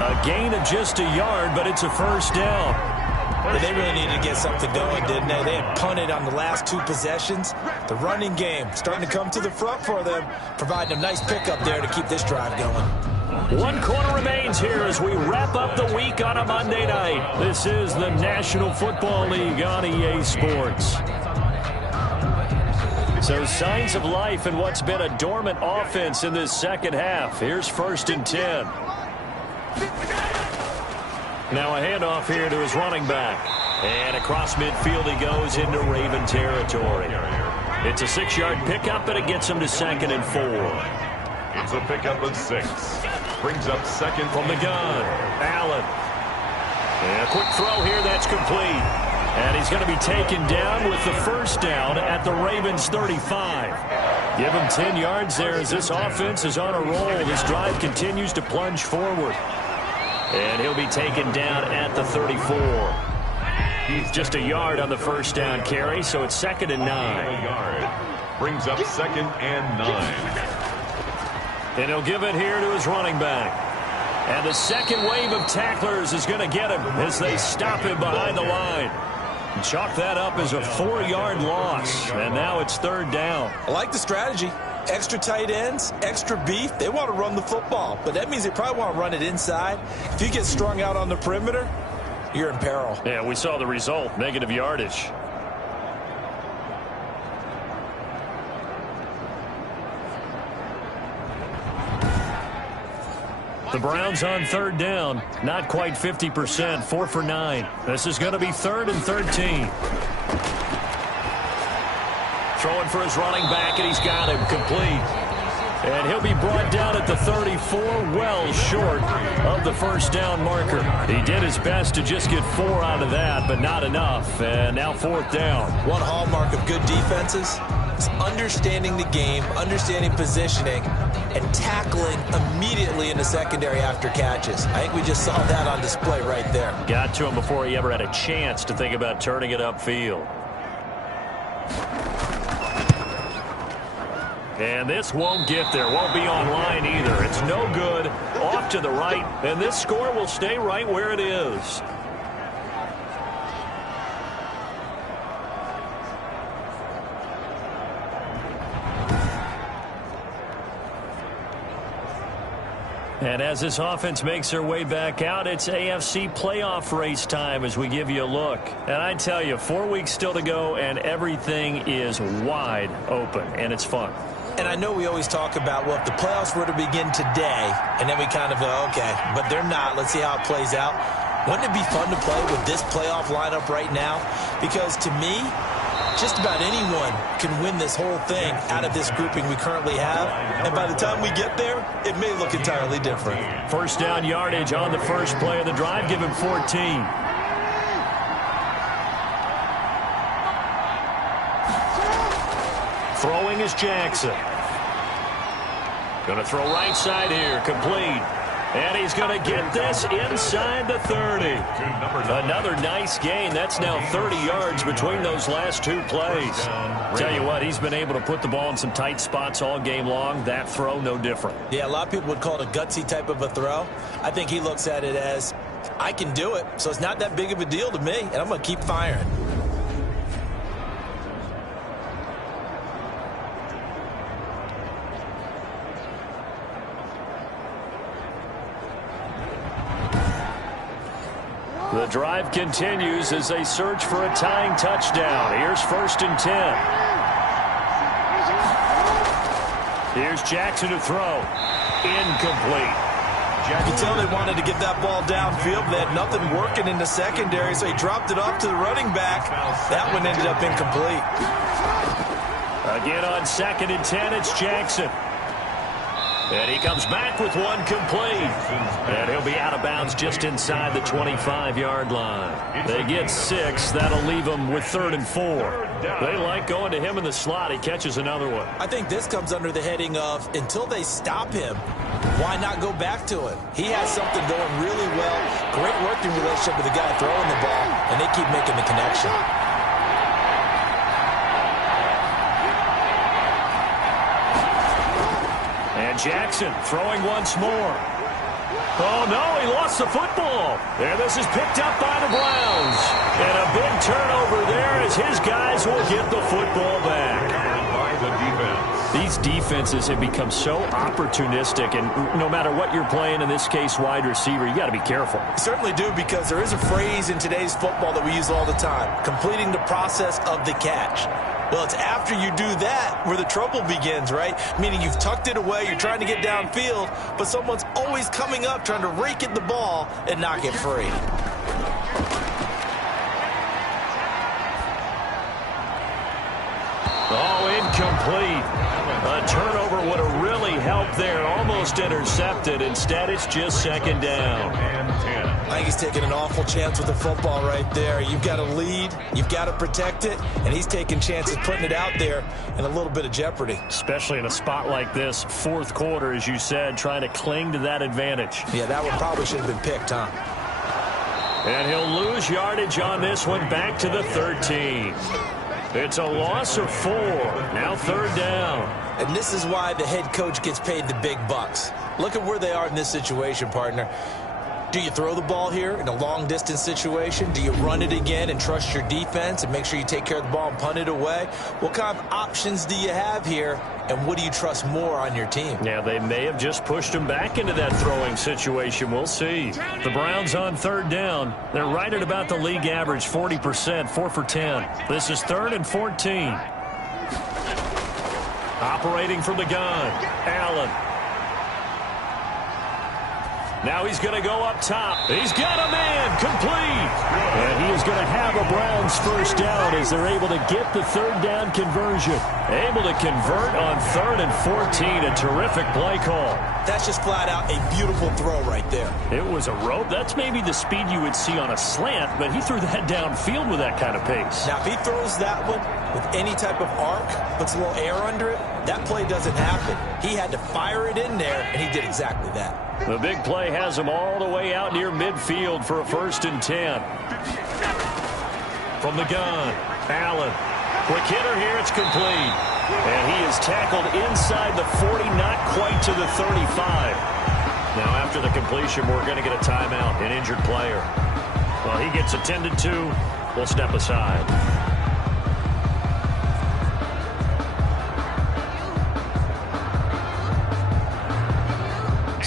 A gain of just a yard, but it's a first down. But they really needed to get something going, didn't they? They had punted on the last 2 possessions. The running game starting to come to the front for them, providing a nice pickup there to keep this drive going. 1 quarter remains here as we wrap up the week on a Monday night. This is the National Football League on EA Sports. So signs of life in what's been a dormant offense in this second half. Here's 1st and 10. Now a handoff here to his running back. And across midfield he goes into Raven territory. It's a 6-yard pickup, and it gets him to 2nd and 4. It's a pickup of 6. Brings up 2nd from the gun. Allen. And a quick throw here that's complete. And he's going to be taken down with the first down at the Ravens 35. Give him 10 yards there as this offense is on a roll. This drive continues to plunge forward. And he'll be taken down at the 34. He's just a yard on the first down carry, so it's 2nd and 9. A yard. Brings up 2nd and 9. And he'll give it here to his running back. And the second wave of tacklers is going to get him as they stop him behind the line. Chalk that up as a 4-yard loss. And now it's 3rd down. I like the strategy. Extra tight ends, extra beef. They want to run the football, but that means they probably want to run it inside. If you get strung out on the perimeter, you're in peril. Yeah, we saw the result, negative yardage. The Browns on 3rd down, not quite 50%, 4 for 9. This is going to be 3rd and 13. Throwing for his running back, and he's got him complete. And he'll be brought down at the 34, well short of the first down marker. He did his best to just get 4 out of that, but not enough. And now 4th down. One hallmark of good defenses is understanding the game, understanding positioning, and tackling immediately in the secondary after catches. I think we just saw that on display right there. Got to him before he ever had a chance to think about turning it upfield. And this won't get there, won't be online either. It's no good, off to the right, and this score will stay right where it is. And as this offense makes their way back out, it's AFC playoff race time as we give you a look. And I tell you, 4 weeks still to go, and everything is wide open, and it's fun. And I know we always talk about, well, if the playoffs were to begin today, and then we kind of go, okay, but they're not. Let's see how it plays out. Wouldn't it be fun to play with this playoff lineup right now? Because to me, just about anyone can win this whole thing out of this grouping we currently have. And by the time we get there, it may look entirely different. First down yardage on the first play of the drive. Give him 14. Throwing is Jackson. Going to throw right side here. Complete. And he's going to get this inside the 30. Another nice gain. That's now 30 yards between those last two plays. Tell you what, he's been able to put the ball in some tight spots all game long. That throw, no different. Yeah, a lot of people would call it a gutsy type of a throw. I think he looks at it as, I can do it, so it's not that big of a deal to me, and I'm going to keep firing. The drive continues as they search for a tying touchdown. Here's 1st and 10. Here's Jackson to throw. Incomplete. You can tell they wanted to get that ball downfield. They had nothing working in the secondary, so he dropped it off to the running back. That one ended up incomplete. Again on 2nd and 10, it's Jackson. And he comes back with one complete. And he'll be out of bounds just inside the 25-yard line. They get 6. That'll leave them with 3rd and 4. They like going to him in the slot. He catches another one. I think this comes under the heading of, until they stop him, why not go back to him? He has something going really well. Great working relationship with the guy throwing the ball, and they keep making the connection. And Jackson throwing once more. Oh, no, he lost the football. And this is picked up by the Browns. And a big turnover there as his guys will get the football back. By the defense. These defenses have become so opportunistic, and no matter what you're playing, in this case wide receiver, you got to be careful. Certainly do, because there is a phrase in today's football that we use all the time, completing the process of the catch. Well, it's after you do that where the trouble begins, right? Meaning you've tucked it away, you're trying to get downfield, but someone's always coming up trying to rake at the ball and knock it free. Oh, incomplete. A turnover would have really helped there. Almost intercepted. Instead, it's just 2nd down. And 10. I think he's taking an awful chance with the football right there. You've got to lead, you've got to protect it, and he's taking chances putting it out there in a little bit of jeopardy. Especially in a spot like this, 4th quarter, as you said, trying to cling to that advantage. Yeah, that one probably should have been picked, huh? And he'll lose yardage on this one, back to the 13. It's a loss of 4. Now 3rd down. And this is why the head coach gets paid the big bucks. Look at where they are in this situation, partner. Do you throw the ball here in a long-distance situation? Do you run it again and trust your defense and make sure you take care of the ball and punt it away? What kind of options do you have here, and what do you trust more on your team? Yeah, they may have just pushed him back into that throwing situation. We'll see. The Browns on 3rd down. They're right at about the league average, 40%, 4 for 10. This is 3rd and 14. Operating from the gun, Allen. Now he's going to go up top. He's got a man, complete. And he is going to have a Browns first down as they're able to get the 3rd down conversion. Able to convert on 3rd and 14. A terrific play call. That's just flat out a beautiful throw right there. It was a rope. That's maybe the speed you would see on a slant, but he threw that downfield with that kind of pace. Now, if he throws that one with any type of arc, puts a little air under it, that play doesn't happen. He had to fire it in there, and he did exactly that. The big play has him all the way out near midfield for a 1st and 10. From the gun, Allen. Quick hitter here, it's complete. And he is tackled inside the 40, not quite to the 35. Now, after the completion, we're going to get a timeout, an injured player. Well, he gets attended to. We'll step aside.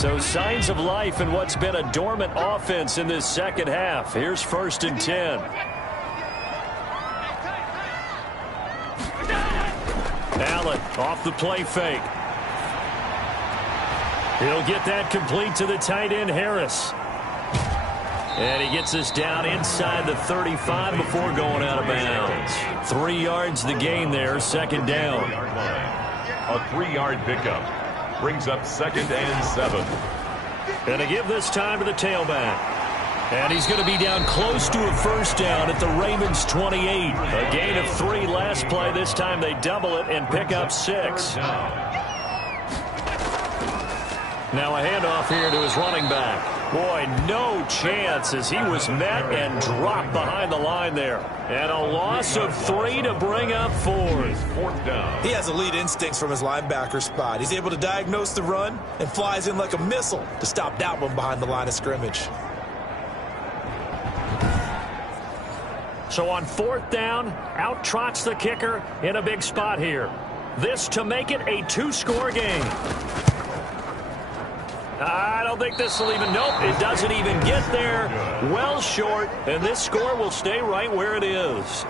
So signs of life in what's been a dormant offense in this second half. Here's 1st and 10. Allen off the play fake. He'll get that complete to the tight end, Harris. And he gets us down inside the 35 before going out of bounds. 3 yards the gain there, 2nd down. A 3-yard pickup brings up 2nd and 7. And to give this time to the tailback. And he's going to be down close to a 1st down at the Ravens 28. A gain of 3 last play. This time they double it and pick up 6. Now a handoff here to his running back. Boy, no chance as he was met and dropped behind the line there. And a loss of 3 to bring up 4th. 4th down. He has elite instincts from his linebacker spot. He's able to diagnose the run and flies in like a missile to stop that one behind the line of scrimmage. So on 4th down, out trots the kicker in a big spot here. This to make it a 2-score game. I don't think this will even, nope, it doesn't even get there. Well short, and this score will stay right where it is.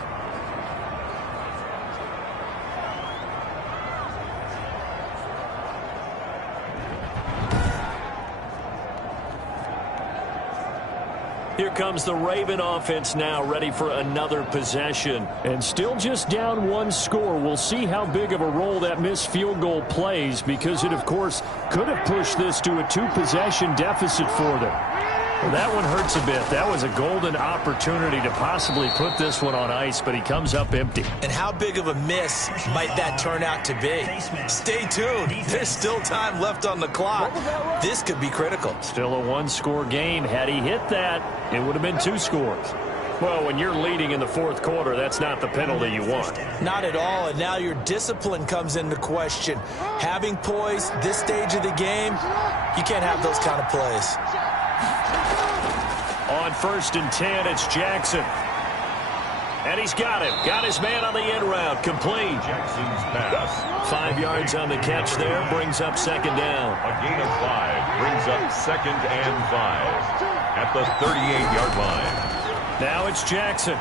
Here comes the Raven offense now, ready for another possession. And still just down 1 score. We'll see how big of a role that missed field goal plays, because it, of course, could have pushed this to a 2-possession deficit for them. Well, that one hurts a bit. That was a golden opportunity to possibly put this one on ice, but he comes up empty. And how big of a miss might that turn out to be? Stay tuned. There's still time left on the clock. This could be critical. Still a 1-score game. Had he hit that, it would have been 2 scores. Well, when you're leading in the 4th quarter, that's not the penalty you want. Not at all, and now your discipline comes into question. Having poise this stage of the game, you can't have those kind of plays. On 1st and 10, it's Jackson. And he's got him. Got his man on the end route. Complete. Jackson's pass. 5 yards on the catch there. Brings up 2nd down. A gain of 5 brings up 2nd and 5 at the 38-yard line. Now it's Jackson.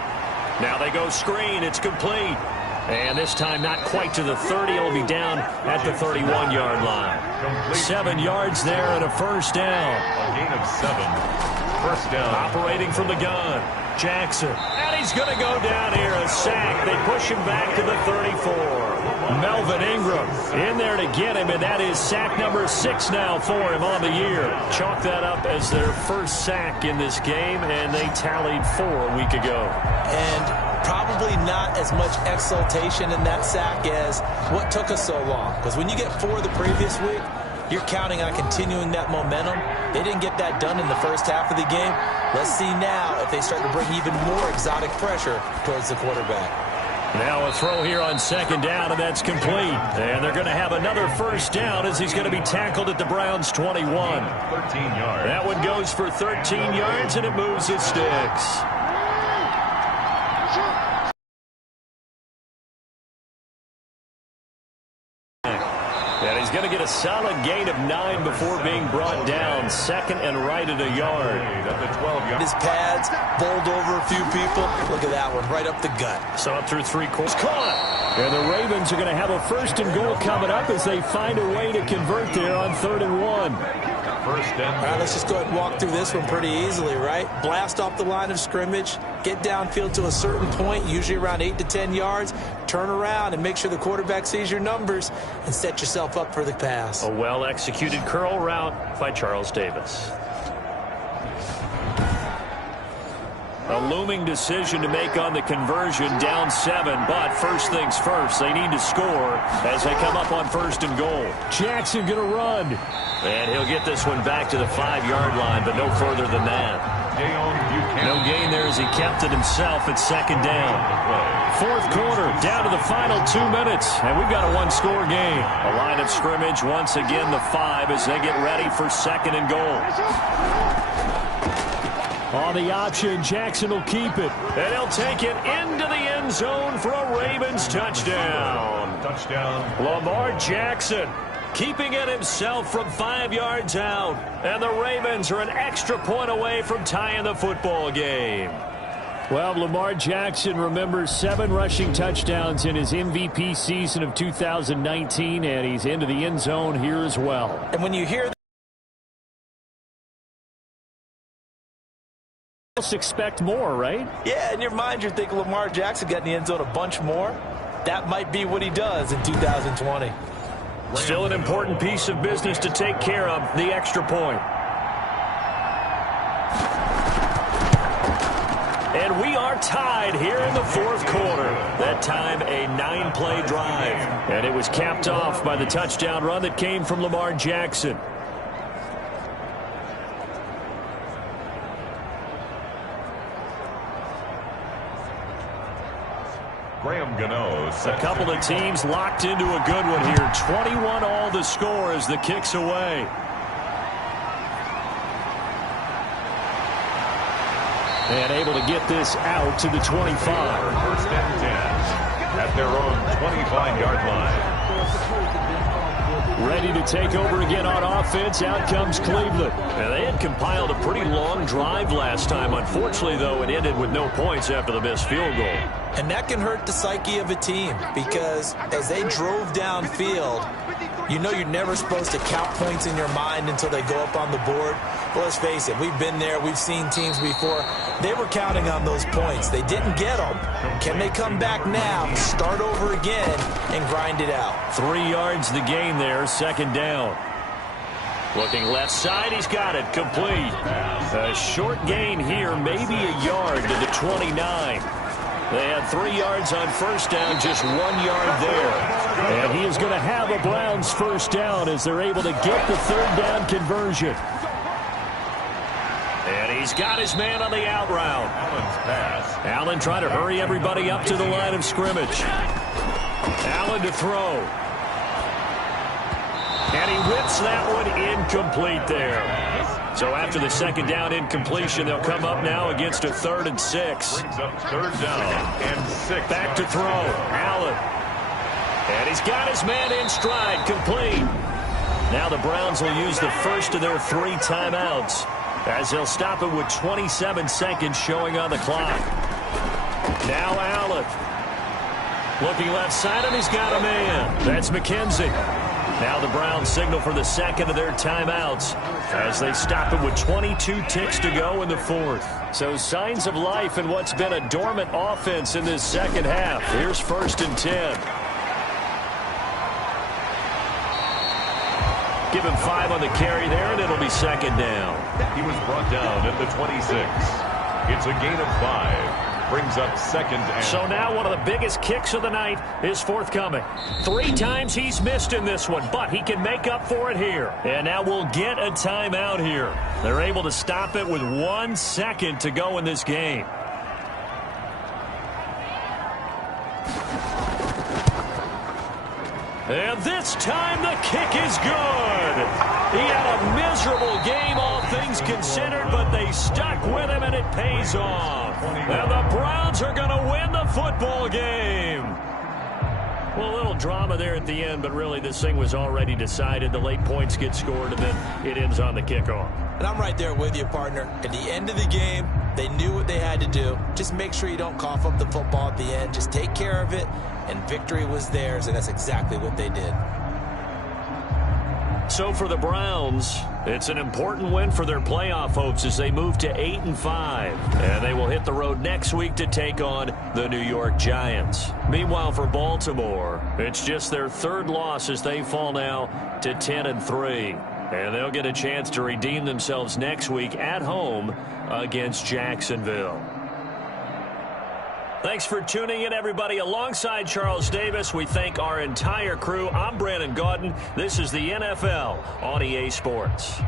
Now they go screen. It's complete. And this time not quite to the 30. It'll be down at the 31-yard line. 7 yards there and a 1st down. A gain of 7. 1st down. Operating from the gun. Jackson. And he's going to go down here. A sack. They push him back to the 34. Melvin Ingram in there to get him, and that is sack number 6 now for him on the year. Chalk that up as their 1st sack in this game, and they tallied 4 a week ago. And probably not as much exultation in that sack as what took us so long. Because when you get 4 the previous week, you're counting on continuing that momentum. They didn't get that done in the 1st half of the game. Let's see now if they start to bring even more exotic pressure towards the quarterback. Now a throw here on 2nd down, and that's complete. And they're going to have another 1st down as he's going to be tackled at the Browns' 21. 13 yards. That one goes for 13 yards, and it moves his sticks. And he's going to get a solid gain of 9 before being brought down. 2nd and right at a yard. At the 12-yard. His pads bowled over a few people. Look at that one, right up the gut. So up through 3 quarters. Caught. And the Ravens are going to have a 1st and goal coming up as they find a way to convert there on 3rd and 1. 1st and All right, let's just go ahead and walk through this one pretty easily, right? Blast off the line of scrimmage, get downfield to a certain point, usually around 8 to 10 yards, turn around and make sure the quarterback sees your numbers and set yourself up for the pass. A well-executed curl route by Charles Davis. A looming decision to make on the conversion, down 7, but first things first, they need to score as they come up on 1st and goal. Jackson going to run, and he'll get this one back to the 5-yard line, but no further than that. No gain there as he kept it himself at 2nd down. 4th quarter, down to the final 2 minutes, and we've got a 1-score game. A line of scrimmage, once again the 5 as they get ready for 2nd and goal. On the option, Jackson will keep it. And he'll take it into the end zone for a Ravens touchdown. Touchdown. Lamar Jackson keeping it himself from 5 yards out. And the Ravens are an extra point away from tying the football game. Well, Lamar Jackson remembers 7 rushing touchdowns in his MVP season of 2019, and he's into the end zone here as well. And when you hear expect more, right? Yeah, in your mind, you're thinking Lamar Jackson got in the end zone a bunch more. That might be what he does in 2020. Still an important piece of business to take care of, the extra point. And we are tied here in the fourth quarter. That time a 9-play drive. And it was capped off by the touchdown run that came from Lamar Jackson. Graham Gano. A couple of teams locked into a good one here. 21 all the score as the kick's away. And able to get this out to the 25. First and 10 at their own 25-yard line. Ready to take over again on offense. Out comes Cleveland. And they had compiled a pretty long drive last time. Unfortunately, though, it ended with no points after the missed field goal. And that can hurt the psyche of a team because as they drove downfield, you know you're never supposed to count points in your mind until they go up on the board. But let's face it, we've been there. We've seen teams before. They were counting on those points. They didn't get them. Can they come back now, start over again, and grind it out? 3 yards the gain there, second down. Looking left side, he's got it, complete. A short gain here, maybe a yard to the 29. They had 3 yards on first down, just 1 yard there. And he is going to have a Browns first down as they're able to get the third down conversion. And he's got his man on the out route. Allen's pass. Allen trying to hurry everybody up to the line of scrimmage. Allen to throw. And he whips that one incomplete there. So after the second down incompletion, they'll come up now against a 3rd and 6. Brings up third down and 6. Back to throw. Allen. And he's got his man in stride, complete. Now the Browns will use the first of their 3 timeouts as they'll stop it with 27 seconds showing on the clock. Now Allen. Looking left side, and he's got a man. That's McKenzie. Now the Browns signal for the second of their timeouts as they stop it with 22 ticks to go in the fourth. So signs of life in what's been a dormant offense in this second half. Here's 1st and 10. Give him 5 on the carry there, and it'll be second down. He was brought down at the 26. It's a gain of 5. Brings up second and... So now one of the biggest kicks of the night is forthcoming. 3 times he's missed in this one, but he can make up for it here. And now we'll get a timeout here. They're able to stop it with 1 second to go in this game. And this time the kick is good. He had a miserable game, all things considered, but they stuck with him, and it pays off. And the Browns are going to win the football game. Well, a little drama there at the end, but really this thing was already decided. The late points get scored, and then it ends on the kickoff. And I'm right there with you, partner. At the end of the game, they knew what they had to do. Just make sure you don't cough up the football at the end. Just take care of it, and victory was theirs, and that's exactly what they did. So for the Browns, it's an important win for their playoff hopes as they move to 8-5. And they will hit the road next week to take on the New York Giants. Meanwhile, for Baltimore, it's just their 3rd loss as they fall now to 10-3. And they'll get a chance to redeem themselves next week at home against Jacksonville. Thanks for tuning in, everybody. Alongside Charles Davis, we thank our entire crew. I'm Brandon Gaudin. This is the NFL on EA Sports.